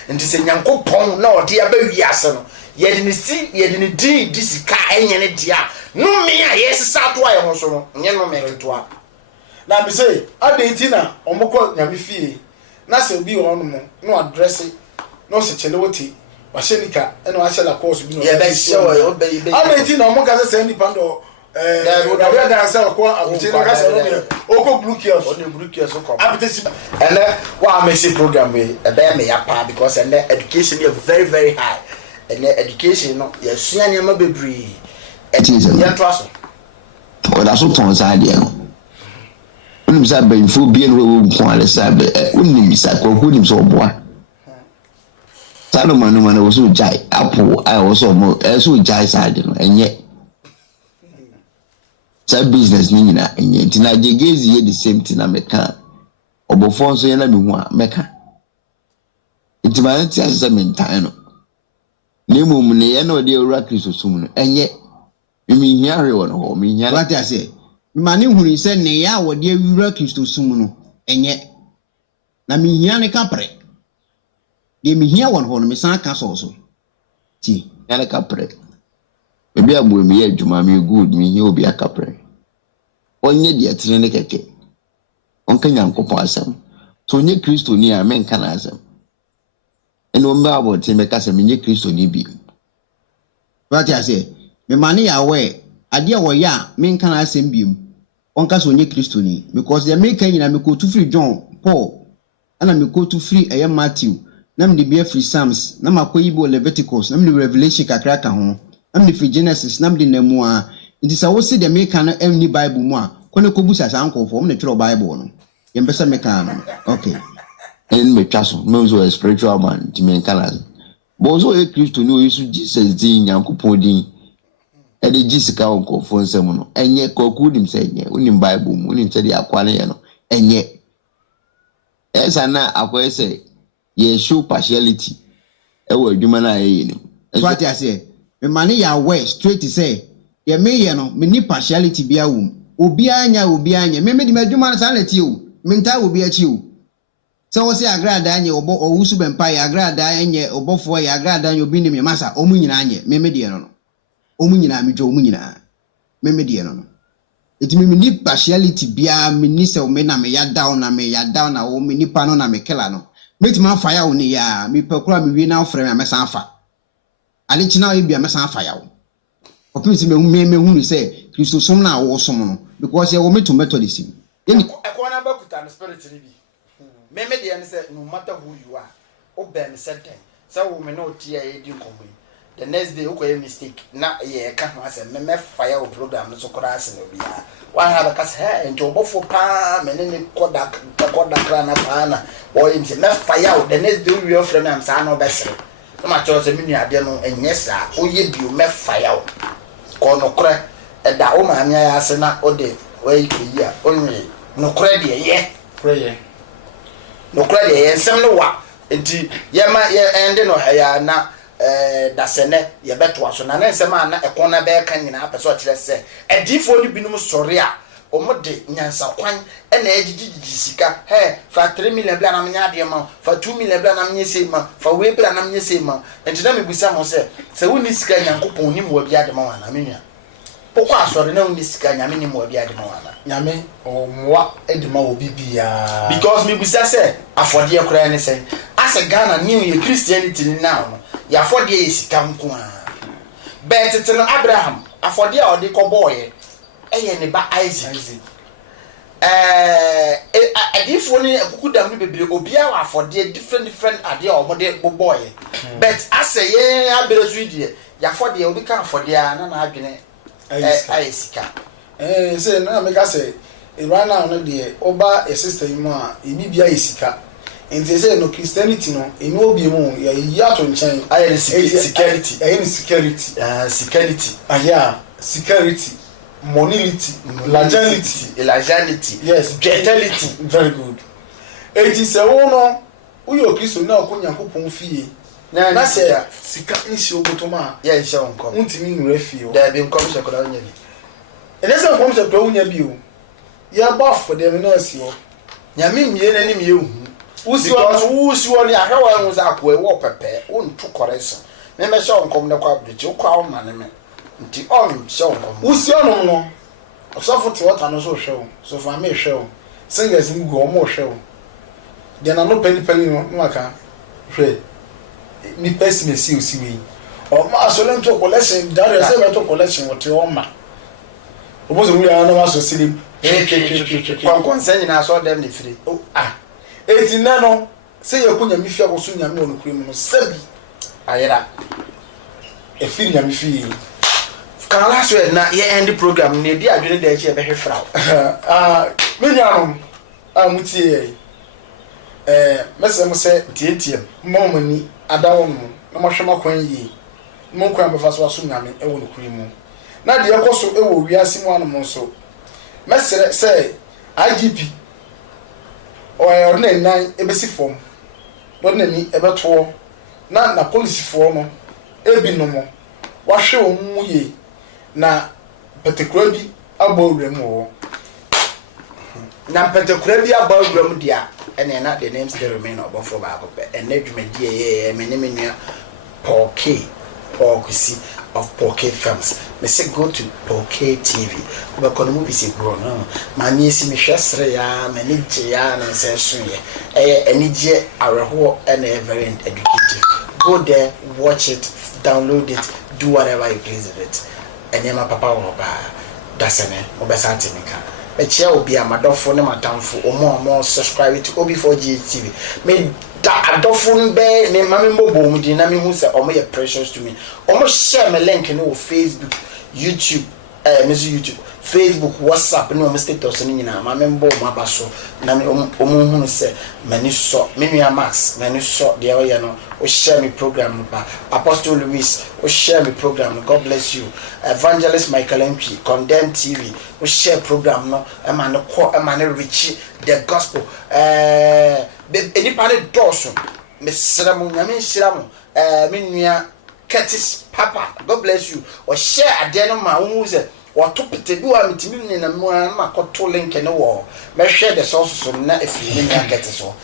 nti sɛ Nyankopɔn na odi aba wiase no ye de ne din di sika enye ne dia no me a yesisa to aye ho so no nye no me ketoa na me say adenti na omokɔ nyame fie na sɛ obi wɔ no mo no address no se chele woti washenika eno ashela course bi no yeah be sure o be adenti na omokɔ sɛ ndi pando na we da sɛ ko abuche na ka sɛ no me oko blue kios on the blue kios ko abitesi and wa amesi program we e be me yapa because and education is very very high and education no yesua nyama bebree ya traso o da so ton sa de no unim sa be fu bi no wo ko ale sa be unim sa ko unim so boa sa no manu wo so jai apo ai wo so mo so jai sa de no enye sa business ni nyina enye ntina jegezi ye the same thing na meka Obofour so ye na me hu a meka ntima nti asesa mentan no nemum ne ye na ode ewura Kristo sum no enye mi hia hwe won ho mi hia what I say mane hunu se ne ya wode ewura Kristo sum no enye na mi hia ne kapre de mi hia won ho no me san ka so ti ya ne kapre ebi abu mi ye adwuma mi good mi hia obi akapre onye de atere ne keke onka Nyankopɔn asɛm to nye Kristo ni a menka na asɛm eno mba abote me ka sɛ menye Kristo ni bi what I say me mane ya we ade a wo ya menka na asɛm biem onka so onye Kristo ni because the make nyina me ko to free John Paul ana me ko to free Matthew na me de be free Psalms na makoyi bo Leviticus na me de Revelation kakra ka ho na me free Genesis na me de namu a nti sa wo se de make na any Bible mu a kone ko busa sa ankofo me twerɛ Bible no ye mpesa me ka no okay en me twaso me so a spiritual man ti me kana bo so e Kristo ni o Yesu Jesus din Nyankopɔn din e de jisika onkofo nsɛm no enye koku nim sɛ enye unim Bible mu unim sɛ de akwa ne ye no enye esa na akwa sɛ ye show partiality e wo adwuma na ye ni what I say me mane ya we straight say ye me ye no me ni partiality bia wum obi anya me di madwuma na san leti o me nta obi achi o se wo se agrada anya obo owusu bempa ya agrada anya Obofour ya agrada anya obi ni me masa omu nyina anya me di no omu nyina me dwo omu nyina me di no eti me ni partiality bia me ni se o me na me ya down na o me nipa no na me kela no me ti ma fa ya o ni ya me pakura me wi na ofre me san fa ale china e bia me san fa ya o opinsi me hu ni se Kristo som na wo som no because ye wo meto methodism yeni Ekuonaba kuta no spirit ni bi me de say no matter who you are o be me certain say wo me no tie e di kombo the next day o ko ye mistake na ye ka ho ase me fire o program no so kora ase no bia wa ha ka say ento Obofour pa me ne koda kra na pa na o ye me fire o the next day we offer me am sa no be sere no ma cho say me nu ade no enye sa o ye bi o me fire o ko no kra da o ma anya ya ase na o de wai ke ya onwe no kra de ye prayer no kra de ye nsem no wa enti ye ma ye ende no ya na da sene ye beto aso na nsem na Ekuonaba be ka nyina apeso kire se edifo ni binum sori a o mo de nyansa kwan na ejiji sika fa 3 million bla na mnya de ma fa 2 million bla na mnya sei ma fa we bla na mnya sei ma enti na me busa mo se woni sika Nyankopɔn ni mo bi ade ma wa na menua poko asori na woni sika nyame ni mo bi ade ma wa na nyame o moa edima obi bia because me busa se afode ekura ne se ase Ghana new ye Christianity ni now no ya afode ye sika nko a betete no Abraham afode a ode ko boye eye ne ba Isaac adifo ni akuku dam ni bebre obia wa afode different ade a omode boye but ase ye abere so die ya for the obi kan for dia na adwene ai sika say na me ka say right now no de oba a sister mu a bibia isika enti say no Christianity no enu obi mu ya to nchan ai security security security monility lajality yes gentility very good enti say wo no uyo Kristo na okunyankopon fie na say sika nsi ogotoma ya nsi onkom untimi nwura fie o da bi nkom se kola onya bi enese nkom se kola onya bi o ya bafo dem na asi o nyame mie na ni mie hu usi woni ahwa wa hu za akwa wo pepe untu correction me me sha onkom ne kwa abduchi ukwa o ma ne me nti on sha onkom usi onom no osofo ti wata no so hwe o so fa me hwe o singers mu go mo hwe o de na no peli no maka hwe ni person me si osi we o ma so le nto collection da se me to collection wo ti o ma obo so mu ya na ma so silim kon senyi na so dem ni free eti na no se ye ko nyame fia ko so nyame onukure mu no sabi ayera e fi nyame fi kan last week na ye end program ne di adwene da eche be hwefra me nyanom mutie mesem se tietiem momani adawo mu na mahwema kwan yi mo kwan be fa so aso nyame e wo onukure mu na de ekoso e wo wiase mu anom so mesere se IGP ordinary nan ebesi form ordinary ebeto na police for no ebinom wa hwe omu ye na particular bi abawrem wo na particular bi abawrem dia ene na the name still remain Obofour ba akopɛ ene dwumadi ye me ne menua Porky of Porky Films. Me say go to Porky TV. But kono movie say grow no. Mani si me hwesre ya, mani gye ya na say so ye. Enije areho and very educative. Go there, watch it, download it, do whatever you please with it. Enyema papa wo ba. Dasene, obesante nika. Me chia obi amadofo ne matamfo, omo subscribe to Obofour TV. Me da adofun be ne mame mbobo mu di na me hu se omo ye precious to me. Omo share me link no Facebook, YouTube, YouTube, Facebook, WhatsApp no omo status ni nyina mame mbo mu abaso na me omo hu se mani so me nua Max mani so de o ye no o share me program ba Apostle Louis o share me program. God bless you. Evangelist Michael MP Condemn TV o share program no e man reach the gospel. Anybody does me siramu nyame siramu me nua Curtis Papa, God bless you. Or share ade no ma wo ze or to pete bi wa mitimi ni na ma koto link no wo me share the source so na efi ni na Curtis so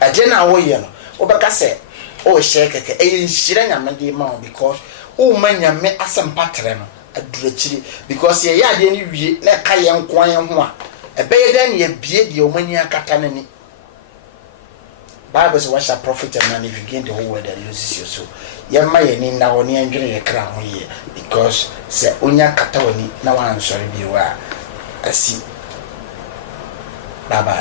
ade na wo ye no obeka se o share keke e nhire nyame de ma because o ma nyame asempatre no adurachiri because ye ade ni wie na ka ye nkwan ye ho a ebeye den ye bie de o mani akata nani. Bible says, what shall profit a man if you gain the whole world and loses your soul? Yama ye ni na oni enjoy your crown here because se onya kata woni na wan sorry bi wa asi. Bye bye.